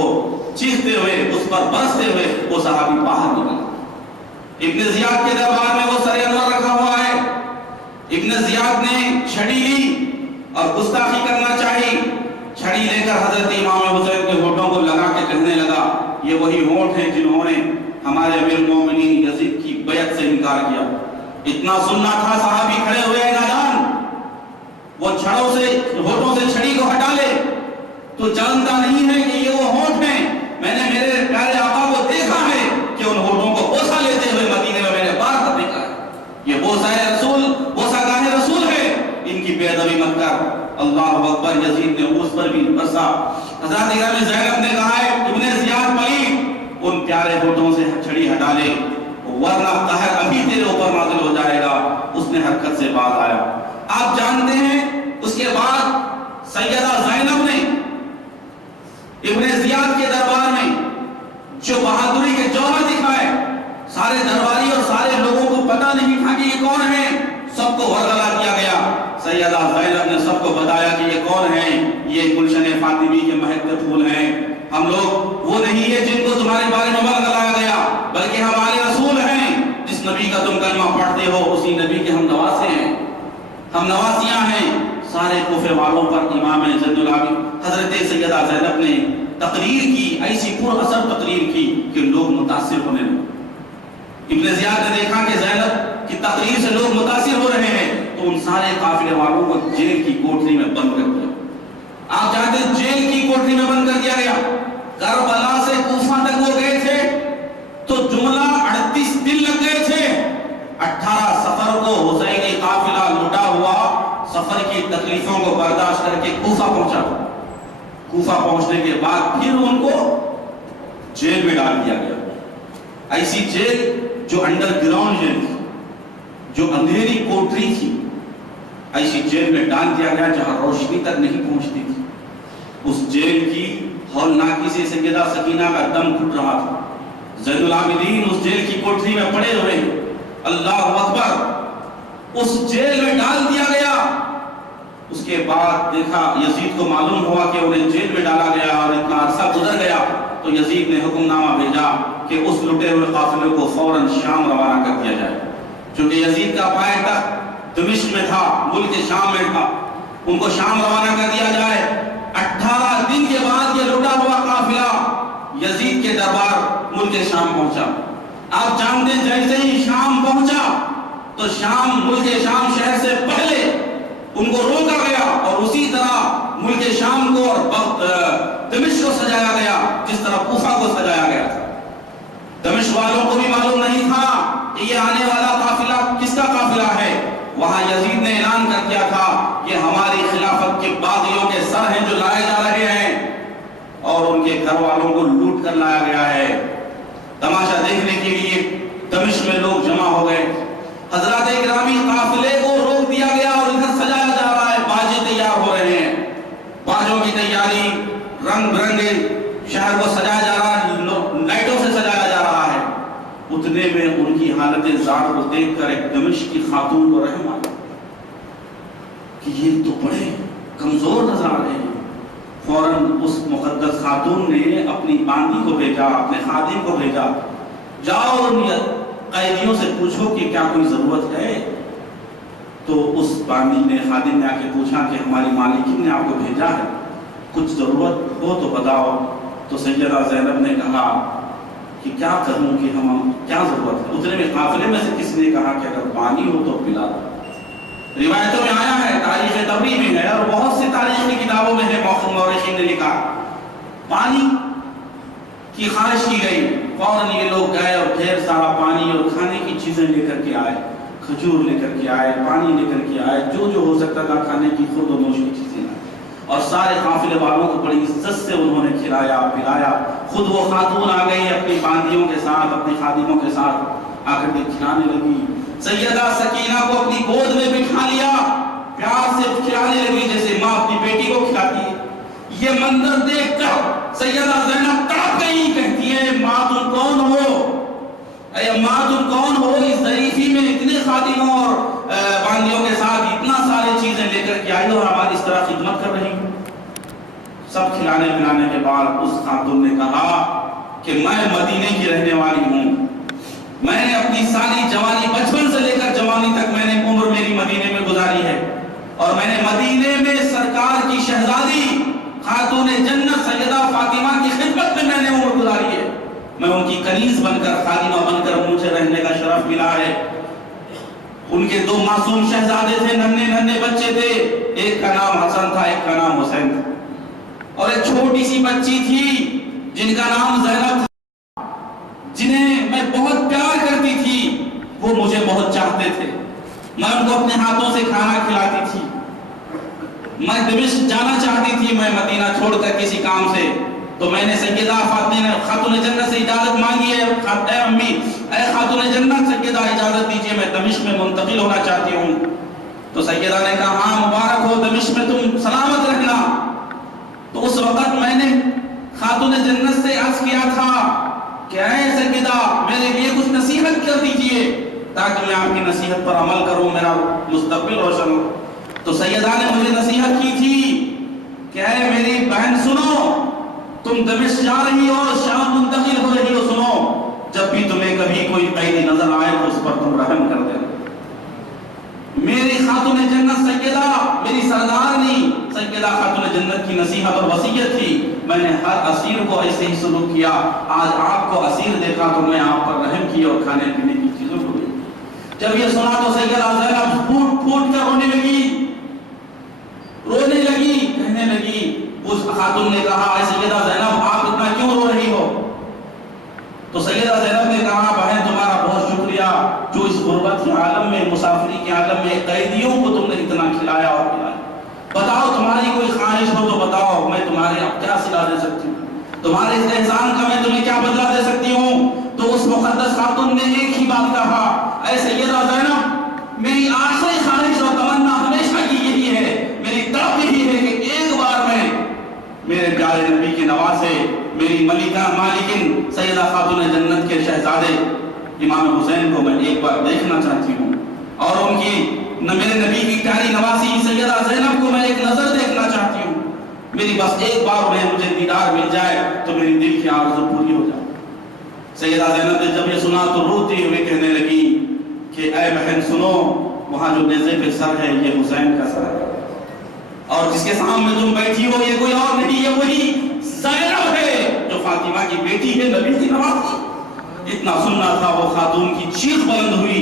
چیختے ہوئے، اس پر برستے ہوئے وہ صحابی باہر نکلا۔ ابن زیاد کے دربار میں وہ سر انور رکھا ہوا ہے۔ ابن زیاد نے چھڑی لی اور گستاخی کرنا چاہی، چھڑی لے کر حضرت امام حسین کے ہونٹوں کو لگا کے کہنے لگا، یہ وہی ہونٹ ہیں جنہوں نے ہمارے امیر المومنین یزید کی بیعت سے انکار کیا۔ اتنا سننا تھا، صحابی کھڑے ہوئے نادان، وہ چھڑوں سے ہونٹوں سے چھڑی کو ہٹا لے، تو جانتا نہیں ہے کہ یہ وہ ہونٹ ہیں، میں نے میرے پیارے آقا کو دیکھا ہے کہ ان ہونٹوں کو بوسہ لیتے ہوئے مدینے میں میں نے بار بار دیکھا ہے، یہ بوسہ رسول، بوسہ گاہ رسول ہے، ان کی بے ادبی مت کر۔ اللہ اکبر، یزید نے اس پر بھی برسا۔ حضرت زینب نے کہا ہے ابن زیاد پلید، ان پیارے ہونٹوں سے چھڑی ہٹا لے ورنہ قہر ابھی تیرے اوپر نازل ہو جائے گا۔ اس نے حرکت سے باز آیا۔ آپ جانتے ہیں اس کے بعد سیدہ زینب نے ابن زیاد کے دربار میں جو بہادری کے جوہر دکھائے، سارے درباری اور سارے لوگوں کو پتہ نہیں تھا کہ یہ کون ہے، سب کو ورگلا کیا گیا۔ سیدہ زینب نے سب کو بتایا کہ یہ کون ہیں، یہ گلشن فاطمی کے مہکتے پھول ہیں، ہم لوگ وہ نہیں ہے جن کو تمہارے بارے میں ورگلایا گیا، بلکہ ہمارے رسول ہیں، جس نبی کا تم کلمہ پڑھتے ہو اسی نبی کے ہم نواسے ہیں، ہم نواسیاں ہیں۔ سارے کوفے والوں پر امام زین العابدین حضرت سیدہ زینب نے تقریر کی، ایسی پر اثر تقریر کی کہ لوگ متاثر ہونے لگے۔ ابن زیاد نے دیکھا کہ زینب کی تقریر سے لوگ متاثر ہو رہے ہیں، تو ان سارے قافلے والوں کو جیل کی کوٹری میں بند کر دیا۔ آپ جانتے ہیں جیل کی کوٹری میں بند کر دیا گیا۔ کربلا سے کوفہ تک وہ گئے تھے تو جملہ 38 دن لگ گئے تھے۔ 18 سفر کو حسینی قافلہ لٹا ہوا سفر کی تکلیفوں کو برداشت کر کے کوفہ پہنچا۔ کوفہ پہنچنے کے بعد پھر ان کو جیل میں ڈال دیا گیا، ایسی جیل جو انڈر گراؤنڈ جیل تھی، جو اندھیری کوٹری تھی، ایسی جیل میں ڈال دیا گیا جہاں روشنی تک نہیں پہنچتی تھی۔ اس جیل کی ہولناکی سے سیدہ سکینہ کا دم گھٹ رہا تھا۔ زین العابدین اس جیل کی کوٹری میں پڑے ہوئے ہیں۔ اللہ اکبر، اس جیل میں ڈال دیا گیا۔ اس کے بعد دیکھا، یزید کو معلوم ہوا کہ انہیں جیل میں ڈالا گیا اور اتنا عرصہ گزر گیا، تو یزید نے حکم نامہ بھیجا کہ اس لٹے ہوئے قافلے کو فوراً شام روانہ کر دیا جائے، چونکہ یزید کا پائے تخت دمشق میں تھا، ملک شام میں تھا، ان کو شام روانہ کر دیا جائے۔ 18 دن کے بعد یہ لٹا ہوا قافلہ یزید کے دربار ملک شام پہنچا۔ آپ جانتے ہیں جیسے ہی شام پہنچا تو شام، ملک شام شہر سے پہلے ان کو روکا گیا، اور اسی طرح ملک شام کو اور دمشق کو سجایا گیا جس طرح کوفہ کو سجایا گیا تھا۔ دمشق والوں کو بھی معلوم نہیں تھا کہ یہ آنے والا قافلہ کس کا قافلہ ہے۔ وہاں یزید نے اعلان کر دیا تھا کہ ہماری خلافت کے باغیوں کے سر ہیں جو لائے جا رہے ہیں، اور ان کے گھر والوں کو لوٹ کر لایا گیا ہے۔ تماشا دیکھنے کے لیے دمشق میں لوگ جمع ہو گئے۔ حضرات اکرامی، قافلے کو روک دیا گیا اور ادھر سجایا جا رہا ہے، باجے تیار ہو رہے ہیں، باجوں کی تیاری، رنگ برنگے شہر کو سجایا جا رہا ہے، لائٹوں سے سجایا جا رہا ہے۔ اتنے میں ان کی حالت زار کو دیکھ کر ایک دمشق کی خاتون کو رحم آیا کہ یہ تو بڑے کمزور نظر آ رہے ہیں۔ فوراً اس مقدس خاتون نے اپنی باندی کو بھیجا، اپنے خادم کو بھیجا، جاؤ ان قیدیوں سے پوچھو کہ کیا کوئی ضرورت ہے۔ تو اس باندی نے، خادم نے آ کے پوچھا کہ ہماری مالکین نے آپ کو بھیجا ہے، کچھ ضرورت ہو تو بتاؤ۔ تو سیدہ زینب نے کہا کہ کیا کہوں کہ ہم کیا ضرورت ہے۔ اتنے میں قافلے میں سے کسی نے کہا کہ اگر پانی ہو تو پلا دو۔ روایتوں میں آیا ہے، تاریخ طبری میں ہے، اور بہت سی تاریخ کی کتابوں میں ہے، مورخین نے لکھا پانی کی خواہش کی گئی۔ فوراً یہ لوگ گئے اور ڈھیر سارا پانی اور کھانے کی چیزیں لے کر کے آئے، کھجور لے کر کے آئے، پانی لے کر کے آئے، جو جو ہو سکتا تھا کھانے کی خورد و نوش کی چیزیں لائے، اور سارے قافلے والوں کو بڑی عزت سے انہوں نے کھلایا پلایا۔ خود وہ خاتون آ گئی اپنی باندیوں کے ساتھ، اپنی خادموں کے ساتھ آ کر کے کھلانے لگی۔ سیدہ سکینہ کو اپنی گود میں بٹھا لیا، پیار سے کھلانے لگی جیسے ماں اپنی بیٹی کو کھلاتی ہے۔ یہ منظر دیکھ کر سیدہ زینب تڑپ گئی، کہتی ہے ماں تم کون ہو؟ اے ماں تم کون ہو؟ اس ظریفی میں اتنے خادموں اور باندیوں کے ساتھ اتنا سارے چیزیں لے کر کے آئی اور ہماری اس طرح خدمت کر رہی ہوں۔ سب کھلانے پلانے کے بعد اس خاتون نے کہا کہ میں مدینے کی رہنے والی ہوں، میں نے اپنی ساری جوانی، بچپن سے لے کر جوانی تک میں نے عمر میری مدینے میں گزاری ہے، اور میں نے مدینے میں سرکار کی شہزادی خاتون جنت سیدہ فاطمہ کی خدمت میں نے عمر گزاری ہے۔ میں ان کی کنیز بن کر، خادمہ بن کر مجھے رہنے کا شرف ملا ہے۔ ان کے دو معصوم شہزادے تھے، ننھے ننھے بچے تھے، ایک کا نام حسن تھا، ایک کا نام حسین تھا، اور ایک چھوٹی سی بچی تھی جن کا نام زینب تھا، جنہیں میں بہت پیار کرتی تھی، وہ مجھے بہت چاہتے تھے۔ میں ان کو اپنے ہاتھوں سے کھانا کھلاتی تھی۔ میں دمشق جانا چاہتی تھی، میں مدینہ چھوڑ کر کسی کام سے، تو میں نے سیدہ فاطمہ خاتون جنت سے اجازت مانگی ہے، اے امی، اے خاتون جنت، سیدہ اجازت دیجئے، میں دمشق میں منتقل ہونا چاہتی ہوں۔ تو سیدہ نے کہا ہاں مبارک ہو، دمشق میں تم سلامت رہنا۔ تو اس وقت میں نے خاتون جنت سے عرض کیا تھا کہ اے سیدہ میرے لیے کچھ نصیحت کر دیجئے تاکہ میں آپ کی نصیحت پر عمل کروں، میرا مستقبل روشن ہو۔ تو سیدہ نے مجھے نصیحت کی تھی کہ اے میری بہن سنو، تم دمشق جا رہی ہو، شام منتقل ہو رہی ہو، سنو، جب بھی تمہیں کبھی کوئی قیدی نظر آئے تو اس پر تم رحم کر دینا۔ میری خاتون جنت سیدہ، میری سردارنی سیدہ خاتون جنت کی نصیحت اور وصیت تھی، میں نے ہر اسیر کو ایسے ہی سلوک کیا۔ آج آپ کو اسیر دیکھا تو میں آپ پر رحم کیا اور کھانے پینے کی چیزوں کو دی۔ جب یہ سنا تو سیدہ زینب پھوٹ پھوٹ کر رونے لگی، کہنے لگی، اس خاتون نے کہا اے سیدہ زینب آپ اتنا کیوں رو رہی ہو؟ تو سیدہ زینب نے کہا بہن تمہارا بہت شکریہ جو اس غربت کے عالم میں، مسافری کے عالم میں قیدیوں کو تم نے اتنا کھلایا اور پلایا۔ بتاؤ تمہاری کوئی خواہش ہو تو بتاؤ، میں تمہارے اب کیا صلہ دے سکتی ہوں، تمہارے اس احسان کا میں تمہیں کیا بدلہ دے سکتی ہوں؟ تو اس مقدس خاتون نے ایک ہی بات کہا، اے سیدہ زینب میری آخری خواہش اور تمنا ہمیشہ کی یہی ہے، میری طرف یہی ہے کہ ایک بار میں میرے پیارے نبی کے نواسے، میری ملکہ مالکن سیدہ خاتون جنت کے شہزادے امام حسین کو میں ایک بار دیکھنا چاہتی ہوں، اور ان کی میرے نبی کی پیاری نواسی سیدہ زینب کو میں ایک نظر دیکھنا چاہتی ہوں۔ میری بس ایک بار مجھے دیدار مل جائے تو میری دل کی آرزو پوری ہو جائے۔ سیدہ زینب نے جب یہ سنا تو روتے ہوئے کہنے لگی کہ اے بہن سنو، وہاں جو نیزے پہ سر ہے یہ حسین کا سر ہے، اور جس کے سامنے تم بیٹھی ہو یہ کوئی اور نہیں، یہ وہی زینب ہے جو فاطمہ کی بیٹی ہے، نبی کی نواسی۔ اتنا سننا تھا، وہ خاتون کی چیخ بلند ہوئی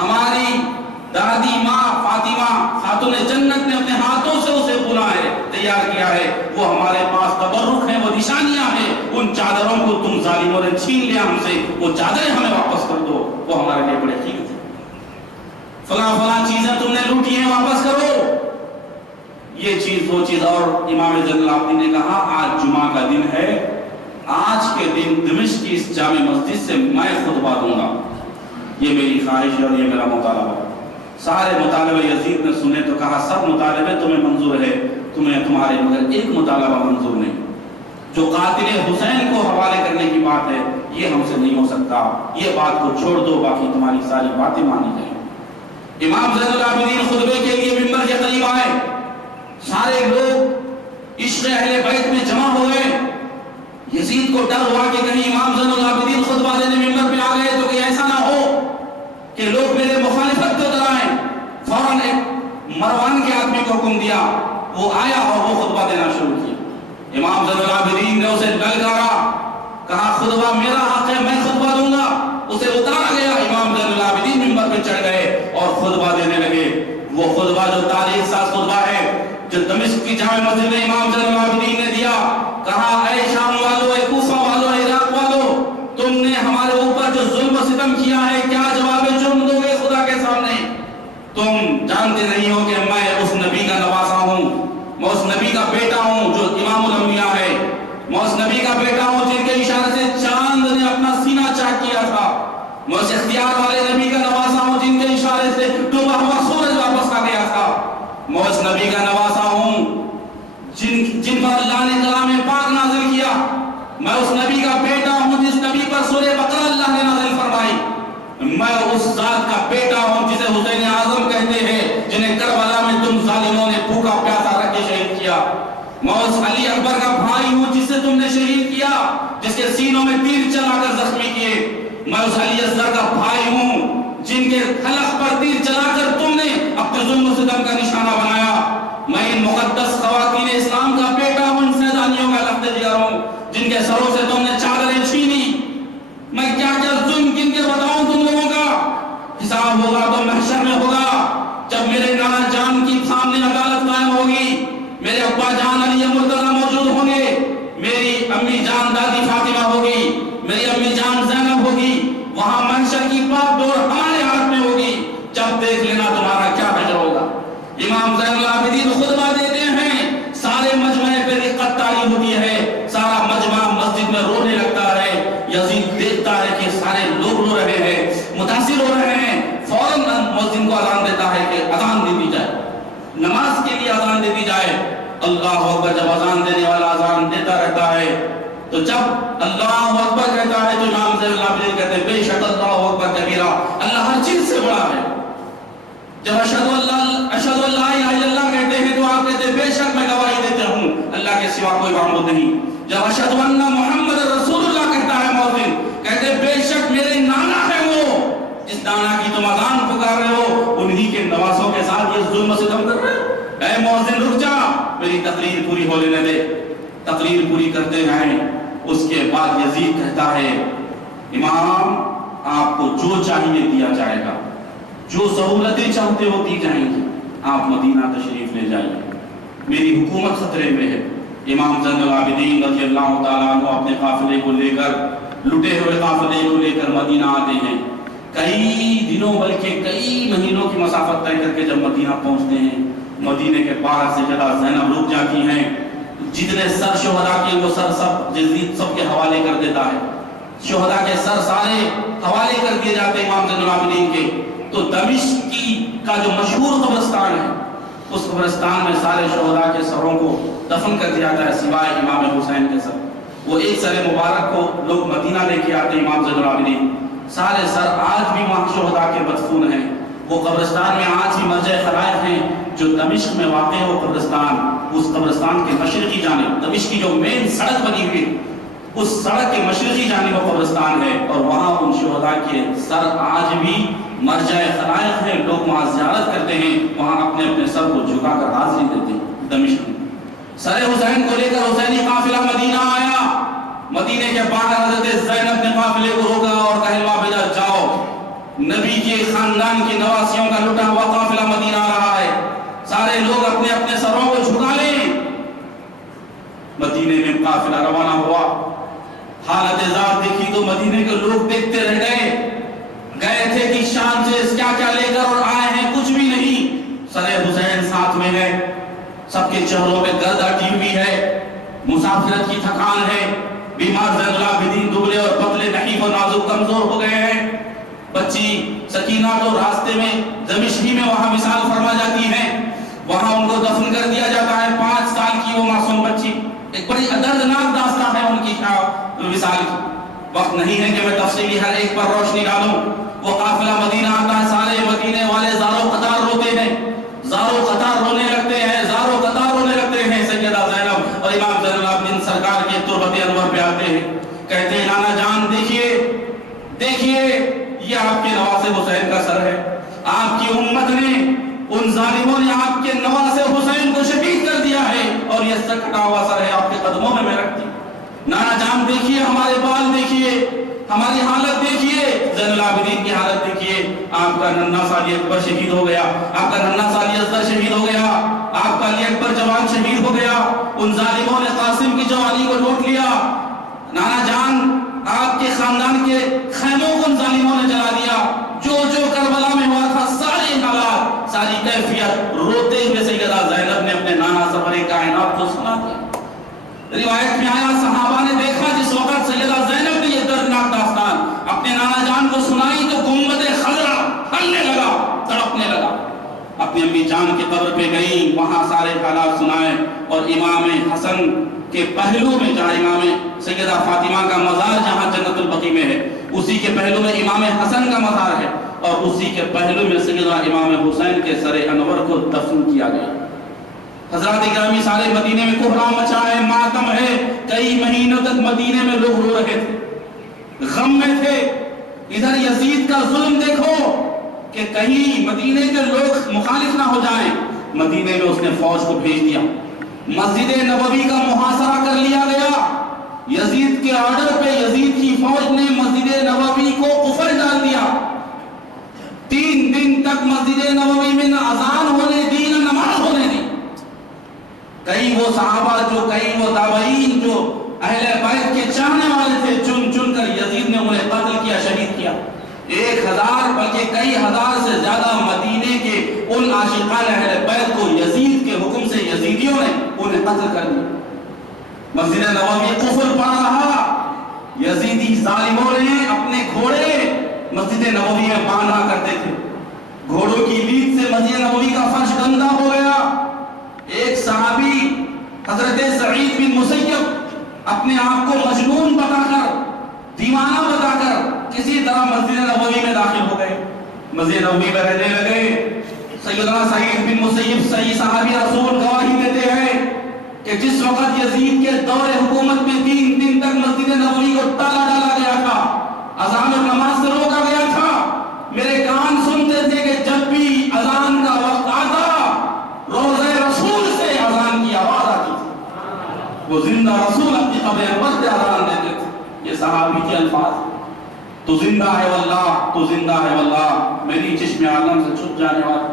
ہماری دادی ماں فاطمہ خاتون جنت نے اپنے ہاتھوں سے اسے بنا ہے، تیار کیا ہے، وہ ہمارے پاس تبرک ہیں، وہ نشانیاں ہیں۔ ان چادروں کو تم ظالموں نے چھین لیا ہم سے، وہ چادریں ہمیں واپس کر دو، وہ ہمارے لیے بڑے قیمتی ہیں۔ فلاں فلاں چیزیں تم نے لوٹی ہیں، واپس کرو۔ یہ چیز وہ چیز۔ اور امام زین العابدین نے کہا آج جمعہ کا دن ہے، آج کے دن دمشق کی اس جامع مسجد سے میں خطبہ دوں گا، یہ میری خواہش ہے اور یہ میرا مطالبہ ہے۔ سارے مطالبے یزید نے سنے تو کہا سب مطالبے تمہیں منظور ہے، تمہیں تمہارے مگر ایک مطالبہ منظور نہیں، جو قاتل حسین کو حوالے کرنے کی بات ہے یہ ہم سے نہیں ہو سکتا، یہ بات کو چھوڑ دو، باقی تمہاری ساری باتیں مانی جائیں۔ امام زین العابدین خطبے کے لیے منبر کے قریب آئے، سارے لوگ عشق اہل بیت میں جمع ہو گئے۔ یزید کو ڈر ہوا کہ کہیں امام زین العابدین خطبہ دینے منبر پہ آ گئے تو کہ ایسا نہ ہو کہ لوگ میرے مخالفت کو ڈرائیں۔ فوراً ایک مروان کے آدمی کو حکم دیا، وہ آیا اور وہ خطبہ دینا شروع کیا۔ امام زین العابدین نے اسے للکارا، کہا خطبہ میرا حق ہے، میں خطبہ دوں گا۔ اسے اتارا گیا، امام زین العابدین منبر پہ چڑھ گئے اور خطبہ دینے لگے۔ وہ خطبہ جو تاریخ ساز خطبہ ہے جو دمشق کی جامع مسجد میں امام زین العابدین نے دیا، کہا اے شام والو، اے کوفہ والو، اے عراق والو، تم نے ہمارے اوپر جو ظلم و ستم کیا ہے کیا جواب جرم دو گے خدا کے سامنے؟ تم جانتے نہیں ہو کہ میں اس نبی کا نواسا ہوں، میں اس نبی کا بیٹا ہوں جو امام الانبیاء ہے، میں اس نبی کا بیٹا ہوں جن کے اشارے سے چاند نے اپنا سینہ چاک کیا تھا، میں اس اختیار والے نبی کا نواسا ہوں جن کے اشارے سے ڈوبا ہوا سورج واپس آ گیا تھا، میں اس نبی کا نواسا ہوں جن پر اللہ نے کلام پاک نازل کیا، میں اس نبی کا بیٹا ہوں جس نبی پر سورہ بقرہ اللہ نے نازل فرمائی، میں اس ذات کا بیٹا ہوں جسے حسین اعظم کہتے ہیں، جنہیں کربلا میں تم ظالموں نے بھوکا پیاسا رکھ کے شہید کیا، میں اس علی اکبر کا بھائی ہوں جسے تم نے شہید کیا، جس کے سینوں میں تیر چلا کر زخمی کیے، میں اس علی اصغر کا بھائی ہوں جن کے حلق پر تیر چلا کر تم نے اپنے ظلم و ستم کا نشانہ بنایا، میں ان مقدس خواتین اسلام کا بیٹا ہوں، ان سیدانیوں کا لخت جگر ہوں جن کے سروں سے تم نے چادریں چھینی، میں کیا کیا ظلم کن کے بتاؤں تم لوگوں کا؟ حساب ہوگا تو محشر میں ہوگا، جب میرے نانا جان کی سامنے عدالت قائم ہوگی، میرے ابا جان علی مرتضیٰ موجود ہوں گے، میری امی جان دادی فاطمہ ہوگی، میری امی جان زینب ہوگی، وہاں محشر کی باغ ڈور ہمارے ہاتھ میں ہوگی، جب دیکھ لینا تمہارا کیا حشر ہوگا۔ امام زین العابدین خطبہ دیتے ہیں، سارے مجمع پہ رقت تاری ہوتی ہے، سارا مجمع مسجد میں رونے لگتا ہے، یزید دیکھتا ہے کہ سارے لوگ رو رہے ہیں، متاثر ہو رہے ہیں، فوراً مؤذن کو اذان دیتا ہے کہ اذان دے دی جائے، نماز کے لیے اذان دے دی جائے۔ اللہ اکبر جب اذان دینے والا اذان دیتا رہتا ہے تو جب اللہ اکبر کہتا ہے تو امام زین العابدین کہتے ہیں بے شک اللہ اکبر کبیرہ، اللہ ہر چیز سے بڑا ہے۔ جب اشہد ان لا الہ الا اللہ کہتے ہیں تو آپ کہتے ہیں بے شک میں گواہی دیتا ہوں اللہ کے سوا کوئی معبود نہیں۔ جب اشہد ان محمد رسول اللہ کہتا ہے مؤذن، کہتے ہیں بے شک میرے نانا ہے وہ جس نانا کی تم اذان پکار رہے ہو، انہی کے نواسوں کے ساتھ یہ ظلم و ستم کر رہے ہو۔ اے مؤذن رک جا، میری تقریر پوری ہو لینے دے۔ تقریر پوری کرتے ہیں، اس کے بعد یزید کہتا ہے امام آپ کو جو چاہیے دیا جائے گا، جو سہولتیں چاہتے ہو دی جائیں گی، آپ مدینہ تشریف لے جائیے، میری حکومت خطرے میں ہے۔ امام زین العابدین رضی اللہ تعالیٰ عنہ اپنے قافلے کو لے کر، لٹے ہوئے قافلے کو لے کر مدینہ آتے ہیں، کئی دنوں بلکہ کئی مہینوں کی مسافت طے کر کے جب مدینہ پہنچتے ہیں، مدینے کے باہر سے جگہ زینب رک جاتی ہیں، جتنے سر شہداء کے وہ سر سب یزید سب کے حوالے کر دیتا ہے، شہداء کے سر سارے حوالے کر دیے جاتے ہیں امام زین العابدین کے۔ تو دمشق کا جو مشہور قبرستان ہے، اس قبرستان میں سارے شہداء کے سروں کو دفن کر دیا جاتا ہے سوائے امام حسین کے سر۔ وہ ایک سر مبارک کو لوگ مدینہ لے کے آتے ہیں امام زین العابدین، سارے سر آج بھی وہاں شہداء کے مدفون ہیں۔ وہ قبرستان میں آج بھی مرجع خلائق ہیں جو دمشق میں واقع ہے، وہ قبرستان، اس قبرستان کے مشرقی جانب، دمشق کی جو مین سڑک بنی ہوئی اس سڑک کے مشرقی جانب وہ قبرستان ہے، اور وہاں ان شہداء کے سر آج بھی مرجع خلائق ہے، لوگ وہاں زیارت کرتے ہیں، وہاں اپنے اپنے سر کو جھکا کر حاضری دیتے ہیں۔ دمشق میں سر حسین کو لے کر حسینی قافلہ مدینہ آیا، مدینے کے باہر حضرت زینب نے قافلے کو روکا اور کہلوا بھیجا جاؤ، نبی کی دیکھیے خاندان کی نواسیوں کا لٹا ہوا قافلہ مدینہ آ رہا ہے، سارے لوگ اپنے اپنے سروں کو جھکا لیں۔ مدینے میں قافلہ روانہ ہوا، حالت ذات دیکھی تو مدینے کے لوگ دیکھتے رہ گئے تھے کہ شام سے کیا کیا لے کر اور آئے ہیں، کچھ بھی نہیں۔ سر حسین ساتھ میں ہے، سب کے چہروں پہ گرد اٹھی ہوئی ہے، مسافرت کی تھکان ہے، بیمار زین العابدین دبلے اور پتلے نحیف اور نازک کمزور ہو گئے ہیں۔ بچی سکینہ تو راستے میں دمشقی میں وہاں مثال فرما جاتی ہے، وہاں ان کو دفن کر دیا جاتا ہے، 5 سال کی وہ معصوم بچی۔ ایک بڑی دردناک داستان ہے ان کی وصال کی، وقت نہیں ہے کہ میں تفصیلی ہر ایک پر روشنی ڈالوں۔ وہ قافلہ مدینہ آتا ہے، سارے مدینے والے زارو قطار روتے ہیں، زارو قطار رونے لگتے ہیں، زارو قطار رونے لگتے ہیں۔ سیدہ زینب اور امام زین العابدین سرکار کے تربت انور پہ آتے ہیں، کہتے ہیں نانا جان دیکھیے دیکھیے یہ آپ کے نواسے حسین کا سر ہے، آپ کی امت نے، ان ظالموں نے آپ کے نواسے حسین کو شہید کر دیا ہے اور یہ سر کٹا ہوا سر ہے آپ کے قدموں میں رکھ دی۔ نانا جان دیکھیے ہمارے بال دیکھیے، ہماری حالت دیکھیے، زین العابدین کی حالت دیکھیے، آپ کا ننھا سا علی اکبر شہید ہو گیا، آپ کا ننھا سا علی اصغر شہید ہو گیا، آپ کا علی اکبر جوان شہید ہو گیا، ان ظالموں نے قاسم کی جوانی کو لوٹ لیا۔ نانا جان آپ کے خاندان کے خیموں کو ان ظالموں نے جلا دیا، جو جو کربلا میں ہوا تھا سارے حالات، ساری کیفیت روتے ہوئے سیدہ زینب نے اپنے نانا سرور کائنات کو سنا دیا۔ روایت میں آیا صحابہ نے دیکھا جس وقت سیدہ زینب نے یہ دردناک داستان اپنے نانا جان کو سنائی تو گنبد خضرا ہلنے لگا، تڑپنے لگا۔ اپنی امی جان کی قبر پہ گئی، وہاں سارے حالات سنائے، اور امام حسن کے پہلو میں جہاں امام سیدہ فاطمہ کا مزار جہاں جنت البقیع میں ہے، اسی کے پہلو میں امام حسن کا مزار ہے، اور اسی کے پہلو میں سیدہ امام حسین کے سر انور کو دفن کیا گیا۔ حضرات گرامی سارے مدینے میں کوہرام مچا ہے، ماتم ہے، کئی مہینوں تک مدینے میں لوگ رو رہے تھے، غم میں تھے۔ ادھر یزید کا ظلم دیکھو کہ کہیں مدینے کے لوگ مخالف نہ ہو جائیں، مدینے میں اس نے فوج کو بھیج دیا، مسجد نبوی کا محاصرہ کر لیا گیا۔ یزید کے آرڈر پہ یزید کی فوج نے مسجد نبوی کو قفل ڈال دیا، 3 دن تک مسجد نبوی میں نہ اذان ہونے دی نہ نماز ہونے دی۔ کئی وہ صحابہ جو کئی وہ تابعین جو اہل بیت کے چاہنے والے تھے، چن چن کر یزید نے انہیں قتل کیا، شہید کیا۔ 1000 بلکہ کئی ہزار سے زیادہ مدینے کے ان عاشقان اہل بیت کو یزید کے حکم سے یزیدیوں نے انہیں قتل کر دیا۔ مسجد نبوی قفل پڑا رہا، یزیدی ظالموں نے اپنے گھوڑے مسجد نبوی میں باندھا کرتے تھے، گھوڑوں کی لید سے مسجد نبوی کا فرش گندا ہو گیا۔ ایک صحابی حضرت سعید بن مسیب اپنے آپ کو مجنون بتا کر، دیوانہ بتا کر کسی طرح مسجد نبوی میں داخل ہو گئے، مسجد نبوی میں رہنے لگے۔ سیدنا سعید بن مسیب صحیح صحابی رسول گواہی دیتے ہیں کہ جس وقت یزید کے دور حکومت میں 3 دن تک مسجد نبوی کو تالا ڈالا گیا تھا، اذان اور نماز سے روکا گیا تھا، میرے کان سنتے تھے کہ جب بھی اذان کا وقت آتا روزہ رسول سے اذان کی آواز آتی تھی، وہ زندہ رسول اپنی قبر انور سے اذان دیتے تھے۔ یہ صحابی کے الفاظ، تو زندہ ہے واللہ، تو زندہ ہے واللہ، میری چشم عالم سے چھپ جانے والا۔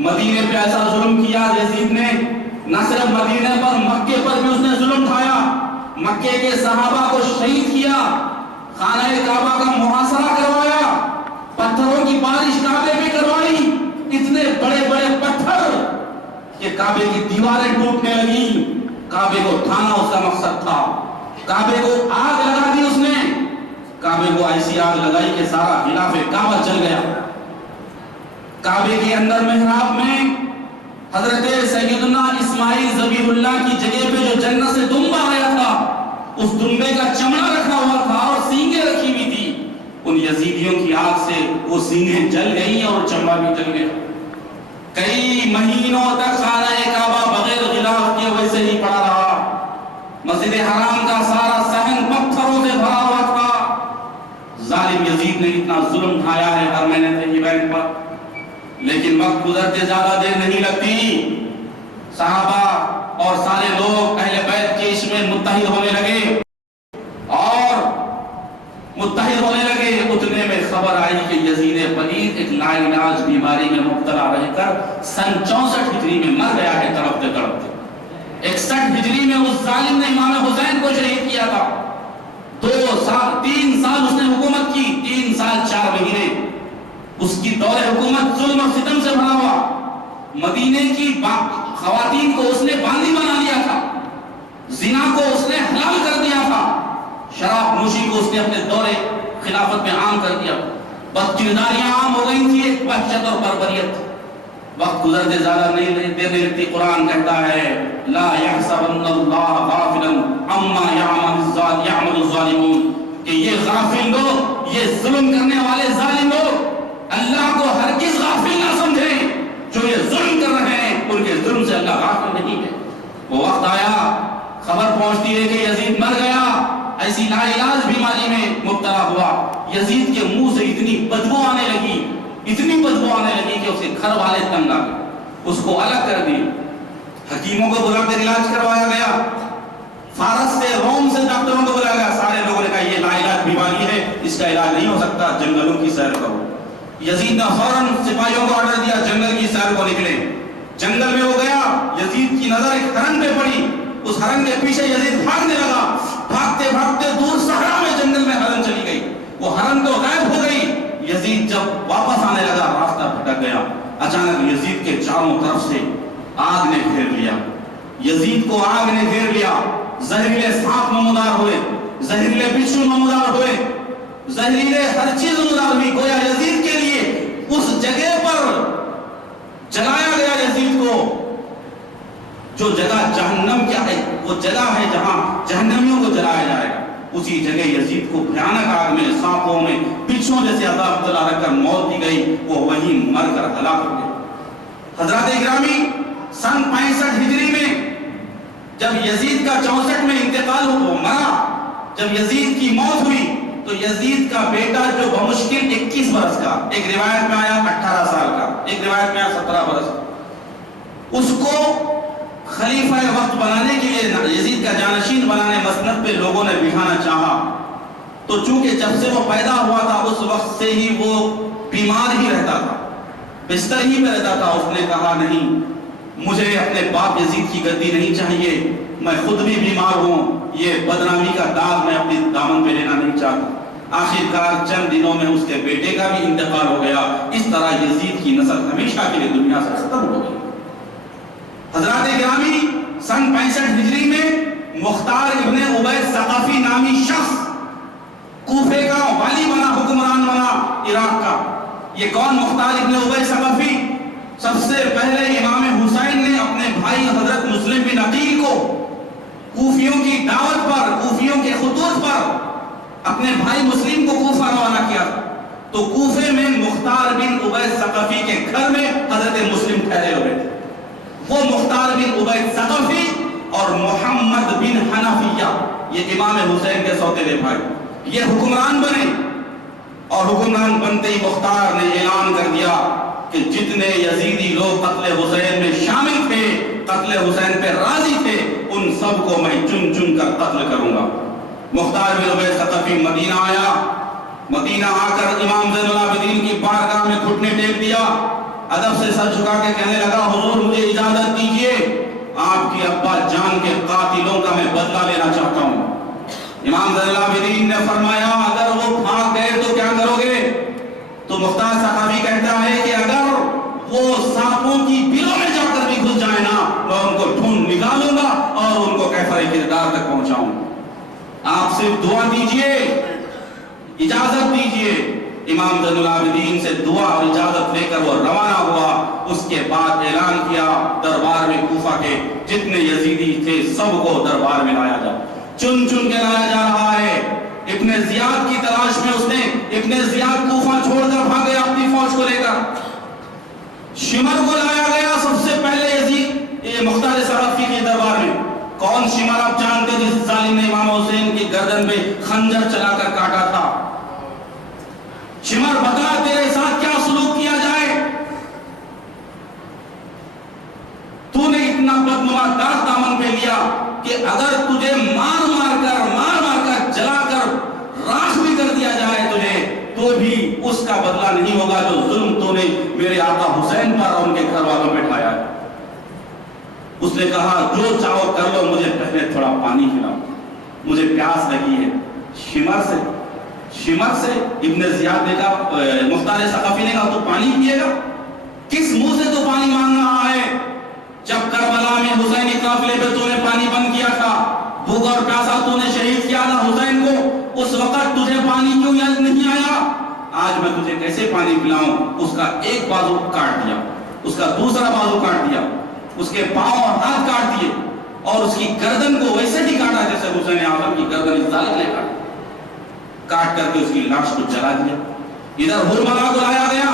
مدینے پہ ایسا ظلم کیا یزید نے، نہ صرف مدینے پر مکے پر بھی اس نے ظلم ڈھایا، مکے کے صحابہ کو شہید کیا، خانہ کعبہ کا محاصرہ کروایا، پتھروں کی بارش کعبے پہ کروائی، اتنے بڑے بڑے پتھر کہ کعبے کی دیواریں ٹوٹنے لگی۔ کعبے کو ڈھانا اس کا مقصد تھا، کعبے کو آگ لگا دی اس نے، کعبے کو ایسی آگ لگائی کہ سارا غلاف کعبہ جل گیا۔ کعبے کے اندر محراب میں حضرت سیدنا اسماعیل ذبیح اللہ کی جگہ پہ جو جنت سے دمبا آیا تھا، اس دمبے کا چمڑا رکھا ہوا تھا اور سینگیں رکھی ہوئی تھی، ان یزیدیوں کی آگ سے وہ سینگیں جل گئی اور چمڑا بھی جل گیا۔ کئی مہینوں تک خانہ کعبہ بغیر غلاف کے ویسے ہی پڑا رہا، مسجد حرام کا سارا صحن پتھروں سے بھرا ہوا تھا۔ ظالم یزید نے اتنا ظلم ڈھایا ہے حرمین طیبین پر، لیکن وقت گزرتے زیادہ دیر نہیں لگتی، صحابہ اور سارے لوگ اہل بیت کے عشق میں متحد ہونے لگے اور متحد ہونے لگے۔ اتنے اتنے میں خبر آئی کہ یزید پلید ایک لا علاج بیماری میں مبتلا رہ کر سن 64 ہجری میں مر گیا ہے تڑپتے تڑپتے۔ 61 ہجری میں اس ظالم نے امام حسین کو شہید کیا تھا۔ 3 سال اس نے حکومت کی، 3 سال 4 مہینے اس کی دور حکومت ظلم اور ستم سے بھرا ہوا۔ مدینے کی خواتین کو اس نے باندھی بنا لیا تھا، زنا کو اس نے حلال کر دیا تھا، شراب نوشی کو اس نے اپنے دور خلافت میں عام کر دیا، بد کرداریاں عام ہو گئی تھی، ایک وحشت اور بربریت۔ وقت گزرتے زیادہ نہیں دیر نہیں لگتی، قرآن کہتا ہے لا يحسبن اللہ غافلا عما يعمل الظالمون، کہ یہ غافل لوگ، یہ ظلم کرنے والے ظالم لوگ اللہ کو ہرگز غافل نہ سمجھیں۔ جو یہ ظلم کر رہے ہیں ان کے ظلم سے اللہ غافل نہیں ہے۔ وہ وقت آیا، خبر پہنچتی ہے کہ یزید مر گیا، ایسی لا علاج بیماری میں مبتلا ہوا۔ یزید کے منہ سے اتنی بدبو آنے لگی، اتنی بدبو آنے لگی کہ اس کے گھر والے تنگ آ گئے، اس کو الگ کر دی۔ حکیموں کو بلا کر علاج کروایا گیا، فارس سے روم سے ڈاکٹروں کو بلایا گیا، سارے لوگوں نے کہا یہ لا علاج بیماری ہے، اس کا علاج نہیں ہو سکتا، جنگلوں کی سیر کرو۔ یزید نے فوراً سپاہیوں کو آرڈر دیا جنگل کی سیر کو نکلے۔ جنگل میں ہو گیا، یزید کی نظر ایک ہرن پہ پڑی، اس ہرن کے پیچھے یزید بھاگنے لگا، بھاگتے بھاگتے دور صحرا میں جنگل میں ہرن چلی گئی، وہ ہرن تو غائب ہو گئی۔ یزید جب واپس آنے لگا راستہ بھٹک گیا، اچانک یزید کے چاروں طرف سے آگ نے گھیر لیا، یزید کو آگ نے گھیر لیا، زہریلے سانپ نمودار ہوئے، زہریلے بچھو نمودار ہوئے، زہریلے ہر چیز نمودار ہوئی، گویا یزید کے لیے اس جگہ پر جلایا گیا یزید کو، جو جگہ جہنم کیا ہے، وہ جگہ ہے جہاں جہنمیوں کو جلایا جائے گا، اسی جگہ یزید کو بھیانک آگ میں، سانپوں میں، بچھوں جیسے عذاب تلا رکھ کر موت دی گئی، وہ وہیں مر کر ہلاک ہو گئے۔ حضرات گرامی، سن 65 ہجری میں جب یزید کا 64 میں انتقال ہو مرا، جب یزید کی موت ہوئی تو یزید کا بیٹا جو بمشکل 21 برس کا، ایک روایت میں آیا 18 سال کا، ایک روایت میں آیا 17 برس کا، اس کو خلیفہ وقت بنانے کے لیے، یزید کا جانشین بنانے مسند پہ لوگوں نے بٹھانا چاہا، تو چونکہ جب سے وہ پیدا ہوا تھا اس وقت سے ہی وہ بیمار ہی رہتا تھا، بستر ہی میں رہتا تھا۔ اس نے کہا نہیں، مجھے اپنے باپ یزید کی گدی نہیں چاہیے، میں خود بھی بیمار ہوں، یہ بدنامی کا داغ میں اپنی دامن پہ لینا نہیں چاہتا۔ آخرکار چند دنوں میں اس کے بیٹے کا بھی انتقال ہو گیا، اس طرح یزید کی نسل ہمیشہ کے لیے دنیا سے ختم ہو گئی۔ حضرات گرامی، سن 65 ہجری میں مختار ابن عبید ثقفی نامی شخص کوفے کا والی بنا، حکمران بنا عراق کا۔ یہ کون مختار ابن عبید ثقفی؟ سب سے پہلے امام حسین نے اپنے بھائی حضرت مسلم بن عقیل کو کوفیوں کی دعوت پر، کوفیوں کے خطوط پر اپنے بھائی مسلم کو کوفہ روانہ کیا، تو کوفے میں مختار بن عبید ثقفی کے گھر میں حضرت مسلم ٹھہرے ہوئے تھے۔ وہ مختار بن عبید ثقفی اور محمد بن حنفیہ، یہ امام حسین کے سوتیلے بھائی، یہ حکمران بنے، اور حکمران بنتے ہی مختار نے اعلان کر دیا کہ جتنے یزیدی لوگ قتل حسین میں شامل تھے، قتل حسین پہ راضی تھے، ان سب کو میں چن چن کر قتل کروں گا۔ مختار بن عبید ثقفی مدینہ آیا، مدینہ آ کر امام زین العابدین کی بارگاہ میں گھٹنے ٹیک دیا، ادب سے سر جھکا کے کہنے لگا حضور مجھے اجازت دیجئے، آپ کی ابا جان کے قاتلوں کا میں بدلہ لینا چاہتا ہوں۔ امام زین العابدین نے فرمایا اگر وہ بھاگ گئے تو کیا کرو گے؟ تو مختار ثقفی کہتا ہے کہ اگر وہ سانپوں کی بلوں میں جا کر بھی گھس جائے نا، میں ان کو ڈھونڈ نکالوں گا اور ان کو کیفر کردار تک پہنچاؤں۔ آپ صرف دعا دیجئے، اجازت دیجئے۔ امام زین العابدین سے دعا اور اجازت لے کر وہ روانہ ہوا۔ اس کے بعد اعلان کیا دربار میں کوفہ کے جتنے یزیدی تھے سب کو دربار میں لایا جا، چن چن کے لایا جا رہا ہے۔ ابن زیاد کی تلاش میں اس نے، ابن زیاد کوفہ چھوڑ کر بھاگے اپنی فوج کو لے کر، شمر کو لایا گیا سب سے پہلے یزید یہ مختار ثقفی کے دربار میں۔ کون شمر آپ جانتے جس ظالم نے امام حسین کی گردن میں خنجر چلا کر کاٹا تھا؟ شمر بتا تیرے ساتھ کیا سلوک کیا جائے؟ تو نے اتنا بدنما داغ دامن پہ لیا کہ اگر تجھے مار مار کر جلا کر راکھ بھی کر دیا جائے تجھے تو بھی ایسا نہیں ہوگا جو ظلم تو نے میرے آقا حسین پر اور ان کے گھر والوں پہ ڈھایا ہے۔ اس نے کہا جو چاہو کر لو، مجھے پہلے تھوڑا پانی پلاؤ، مجھے پیاس لگی ہے۔ شمر سے ابن زیاد نے کہا، مختار ثقفی نے کہا تو پانی پیے گا؟ کس منہ سے تو پانی مانگ رہا ہے؟ جب کربلا میں حسینی قافلے پہ تو نے پانی بند کیا تھا، بھوک اور پیاسا تو نے شہید کیا تھا حسین کو، اس وقت تجھے پانی کیوں یاد نہیں آیا؟ آج میں تجھے کیسے پانی پلاؤں؟ اس کا ایک بازو کاٹ دیا، اس کا دوسرا بازو کاٹ دیا، اس کے پاؤں اور ہاتھ کاٹ دیے، اور اس کی گردن کو ویسے ہی کاٹا جیسے حسین اعظم کی گردن اس ظالم نے کاٹ کر کے اس کی لاش کو جلا دیا۔ ادھر ہرملا کو لایا گیا۔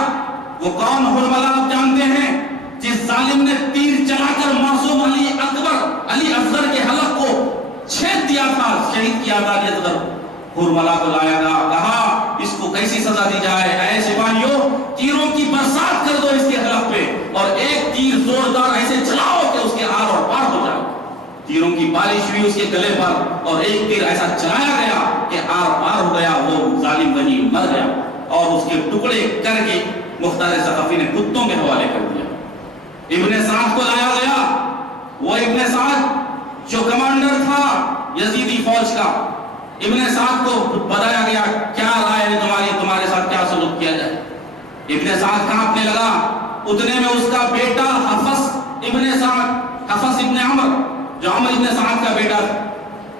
وہ کون ہرملا آپ جانتے ہیں؟ جس ظالم نے تیر چلا کر معصوم علی اصغر کے حلق کو چھید دیا تھا، شہید کیا تھا علی اصغر۔ ہرملا کو لایا گیا، کہا اس کو کیسی سزا دی جائے؟ اے سپاہیوں، تیروں کی برسات کر دو اس کے حلق پہ، اور ایک تیر زوردار ایسے چلاؤ کہ اس کے آر اور پار ہو جائے۔ تیروں کی بارش ہوئی اس کے گلے پر، اور ایک تیر ایسا چلایا گیا کہ آر پار ہو گیا، وہ ظالم وہیں مر گیا، اور اس کے ٹکڑے کر کے مختار ثقفی نے کتوں کے حوالے کر دیا۔ ابن سعد کو لایا گیا، وہ ابن سعد جو کمانڈر تھا یزیدی فوج کا، ابن سعد کو بتایا گیا کیا رائے ہے تمہارے ساتھ کیا سلوک کیا جائے۔ ابن سعد کانپنے لگا، اتنے میں اس کا بیٹا حفص ابن عمر، جو عمر ابن سعد کا بیٹا تھا،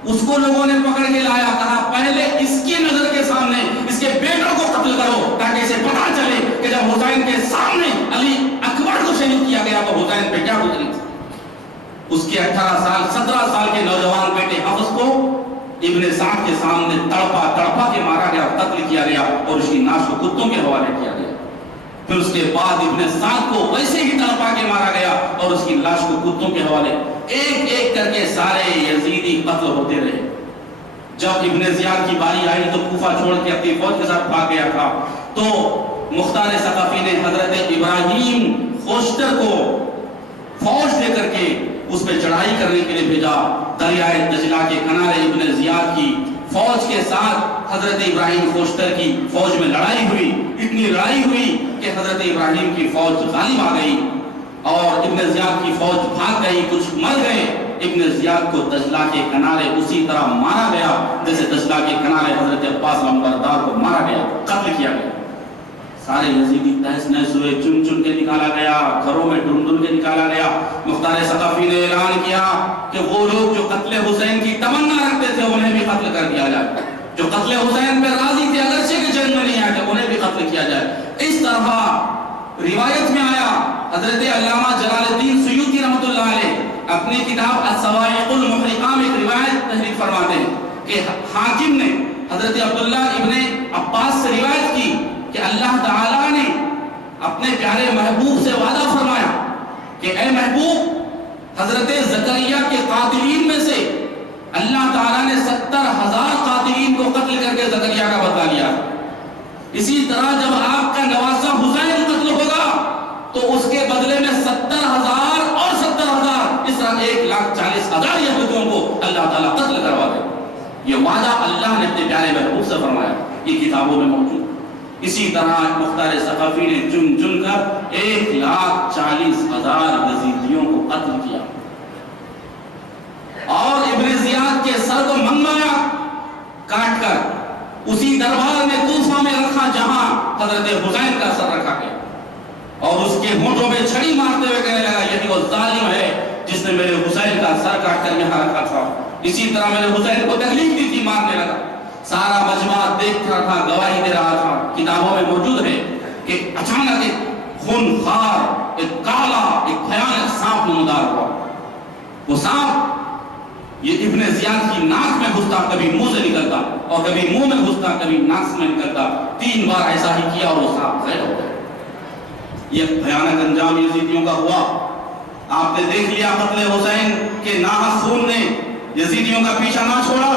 اس کو لوگوں نے پکڑ کے لایا، کہا پہلے اس کی نظر کے سامنے اس کے بیٹوں کو قتل کرو تاکہ اسے پتا چلے کہ جب حسین کے سامنے علی اکبر کو شہید کیا گیا تو حسین پہ کیا گزری تھی۔ اس کے 17 سال کے نوجوان بیٹے حفص کو ابن سعد کے سامنے تڑپا کے مارا گیا، قتل کیا گیا، اور اس کی ناش کو کتوں کے حوالے کیا گیا۔ پھر اس کے بعد ابن سعد کو ویسے ہی تڑپا کے مارا گیا، اور اس کی لاش کو کتوں کے حوالے، ایک ایک کر کے سارے یزیدی قتل ہوتے رہے۔ جب ابن زیاد کی باری آئی تو کوفہ چھوڑ کے اپنی فوج کے ساتھ بھاگ گیا تھا، تو مختار ثقفی نے حضرت ابراہیم خوشتر کو فوج دے کر کے اس پہ چڑھائی کرنے کے لیے بھیجا۔ دریائے دجلہ کے کنارے ابن زیاد کی فوج کے ساتھ حضرت ابراہیم خوشتر کی فوج میں لڑائی ہوئی، اتنی لڑائی ہوئی کہ حضرت ابراہیم کی فوج غالب آ گئی، اور ابن زیاد کی فوج بھاگ گئی، کچھ مر گئے۔ ابن زیاد کو دجلہ کے کنارے اسی طرح مارا گیا جیسے دجلہ کے کنارے حضرت عباس لمبردار کو مارا گیا، قتل کیا گیا۔ سارے یزیدی تہس نہس ہوئے، چن چن کے نکالا گیا، گھروں میں ڈھونڈ ڈھونڈ کے نکالا گیا۔ مختار ثقفی نے اعلان کیا کہ وہ لوگ جو قتل حسین کی تمنا رکھتے تھے انہیں بھی قتل کر دیا جائے، جو قتل حسین پہ راضی تھے اگرچہ کہ جنگ میں نہیں آئے تھے انہیں بھی قتل کیا جائے۔ اس طرح روایت میں آیا، حضرت علامہ جلال الدین سیوطی رحمۃ اللہ علیہ اپنی کتاب الصواعق المحرقہ میں ایک روایت تحریر فرماتے ہیں کہ حاکم نے حضرت عبداللہ ابن عباس سے روایت کی کہ اللہ تعالیٰ نے اپنے پیارے محبوب سے وعدہ فرمایا کہ اے محبوب، حضرت زکریا کے قاتلین میں سے اللہ تعالیٰ نے 70,000 قاتلین کو قتل کر کے زکریا کا بدلہ لیا۔ اسی طرح جب آپ کا نواسہ حسین قتل ہوگا تو اس کے بدلے میں 70,000 اور 70,000، اس طرح 1,40,000 یہودیوں کو اللہ تعالیٰ قتل کروا دے۔ یہ وعدہ اللہ نے اپنے پیارے محبوب سے فرمایا، یہ کتابوں میں موجود۔ اسی طرح مختار ثقفی نے چن چن کر 1,40,000 یزیدیوں کو قتل کیا، اور ابن زیاد کے سر کو منگوایا کاٹ کر اسی دربار میں کوفہ میں رکھا جہاں حضرت حسین کا سر رکھا گیا، اور اس کے ہونٹوں میں چھڑی مارتے ہوئے کہنے لگا یہی وہ ظالم ہے جس نے میرے حسین کا سر کاٹ کر یہاں رکھا تھا۔ اسی طرح میرے حسین کو تکلیف دی تھی، مارنے لگا۔ سارا مجمع دیکھ رہا تھا، گواہی دے رہا تھا۔ کتابوں میں موجود ہے کہ اچانک ایک خونخوار، ایک کالا، ایک بھیانک سانپ نمودار ہوا۔ وہ سانپ یہ ابن زیاد کی ناک میں گھستا، کبھی منہ سے نکلتا، اور کبھی منہ میں گھستا، کبھی ناک میں نکلتا۔ 3 بار ایسا ہی کیا اور وہ سانپ غائب ہو گیا۔ یہ بھیانک انجام یزیدیوں کا ہوا۔ آپ نے دیکھ لیا قتل حسین کے ناحق خون نے یزیدیوں کا پیچھا نہ چھوڑا،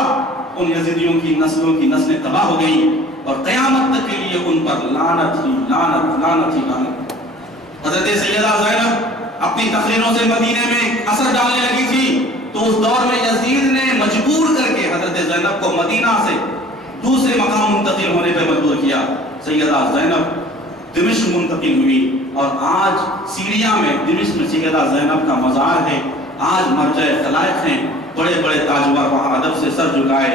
ان یزیدیوں کی نسلوں کی نسلیں تباہ ہو گئی، اور قیامت تک کے لیے ان پر لعنت ہی لعنت، لعنت ہی لعنت۔ حضرت سیدہ زینب اپنی تقریروں سے مدینے میں اثر ڈالنے لگی تھی، تو اس دور میں یزید نے مجبور کر کے حضرت زینب کو مدینہ سے دوسرے مقام منتقل ہونے پر مجبور کیا۔ سیدہ زینب دمشق منتقل ہوئی، اور آج سیریا میں دمشق میں سیدہ زینب کا مزار ہے، آج مرجع خلائق ہیں، بڑے بڑے تاجور وہاں ادب سے سر جھکائے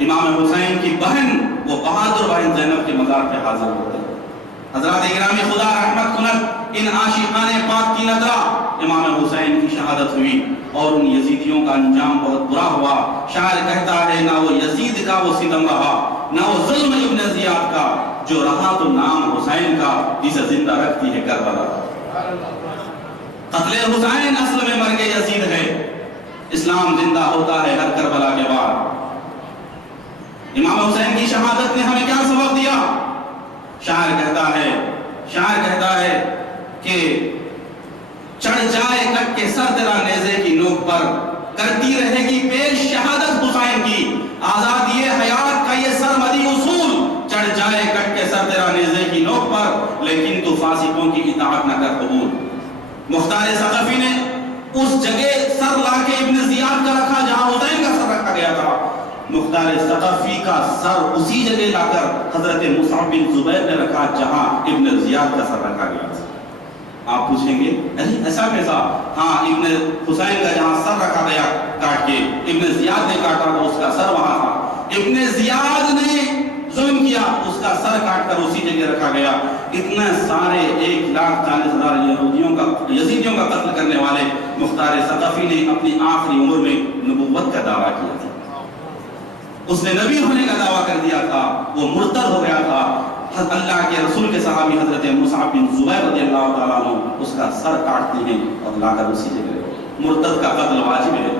امام حسین کی بہن وہ بہادر بہن زینب کے مزار پہ حاضر ہوتے ہیں۔ حضرات گرامی خدا رحمت کنت ان عاشقان پاک کی نظرہ امام حسین کی شہادت ہوئی، اور ان یزیدیوں کا انجام بہت برا ہوا۔ شاعر کہتا ہے نہ وہ یزید کا وہ ستم رہا، نہ وہ ظلم ابن زیاد کا، جو رہا تو نام حسین کا، جسے زندہ رکھتی ہے کربلا۔ قتل حسین اصل میں مرگ یزید ہے، اسلام زندہ ہوتا ہے ہر کربلا کے بعد۔ امام حسین کی شہادت نے ہمیں کیا سبق دیا؟ شاعر کہتا ہے کہ چڑھ جائے کٹ کے سر تیرا نیزے کی نوک پر، کرتی رہے گی پیش شہادت حسین کی، آزادی حیات کا یہ سرمدی اصول، چڑھ جائے کٹ کے سر تیرا نیزے کی نوک پر، لیکن تو فاسقوں کی اطاعت نہ کر قبول۔ مختار ثقفی نے اس جگہ سر لا کے ابن زیاد کا رکھا جہاں حسین کا سر رکھا گیا تھا، مختار ثقفی کا سر اسی جگہ لا کر حضرت مصعب بن زبیر نے رکھا جہاں ابن زیاد کا سر رکھا گیا تھا۔ آپ پوچھیں گے ایسا کیسا؟ ہاں، ابن حسین کا جہاں سر رکھا گیا کاٹ کے، ابن زیاد نے کاٹا تو اس کا سر وہاں تھا۔ ابن زیاد نے ظلم کیا، اس کا سر کاٹ کر اسی جگہ رکھا گیا۔ اتنے سارے 1,40,000 یزیدیوں کا قتل کرنے والے مختار ثقفی نے اپنی آخری عمر میں نبوت کا دعویٰ کیا تھا، اس نے نبی ہونے کا دعویٰ کر دیا تھا، وہ مرتد ہو گیا تھا۔ اللہ کے رسول کے صحابی حضرت مصعب بن زبیر رضی اللہ تعالیٰ عنہ اس کا سر کاٹتے ہیں اور لا کر اسی جگہ۔ مرتد کا قتل واجب ہے۔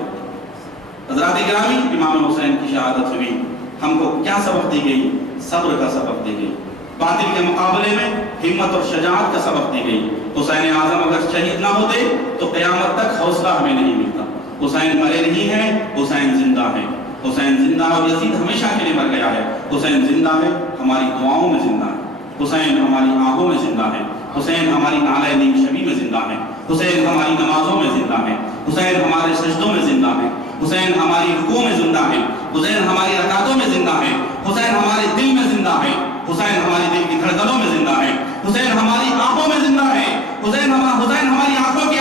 حضرات گرامی، امام حسین کی شہادت ہوئی، ہم کو کیا سبق دی گئی؟ صبر کا سبق دی گئی، باطل کے مقابلے میں ہمت اور شجاعت کا سبق دی گئی۔ حسین اعظم اگر شہید نہ ہوتے تو قیامت تک حوصلہ ہمیں نہیں ملتا۔ حسین مرے نہیں ہیں، حسین زندہ ہے، حسین زندہ ہے، اور یزید ہمیشہ کے لیے مر گیا ہے۔ حسین زندہ ہے، ہماری دعاؤں میں زندہ ہے، حسین ہماری آنکھوں میں زندہ ہے، حسین ہماری نعلۂ نیم شبی میں زندہ ہے، حسین ہماری نمازوں میں زندہ ہے، حسین ہمارے سجدوں میں زندہ ہے، حسین ہماری رکوع میں زندہ ہے، حسین ہماری رکعتوں میں زندہ ہے، حسین ہمارے دل میں زندہ ہے، حسین ہمارے دل کی دھڑکنوں میں زندہ ہے، حسین ہماری آنکھوں میں زندہ ہے، حسین ہماری آنکھوں کی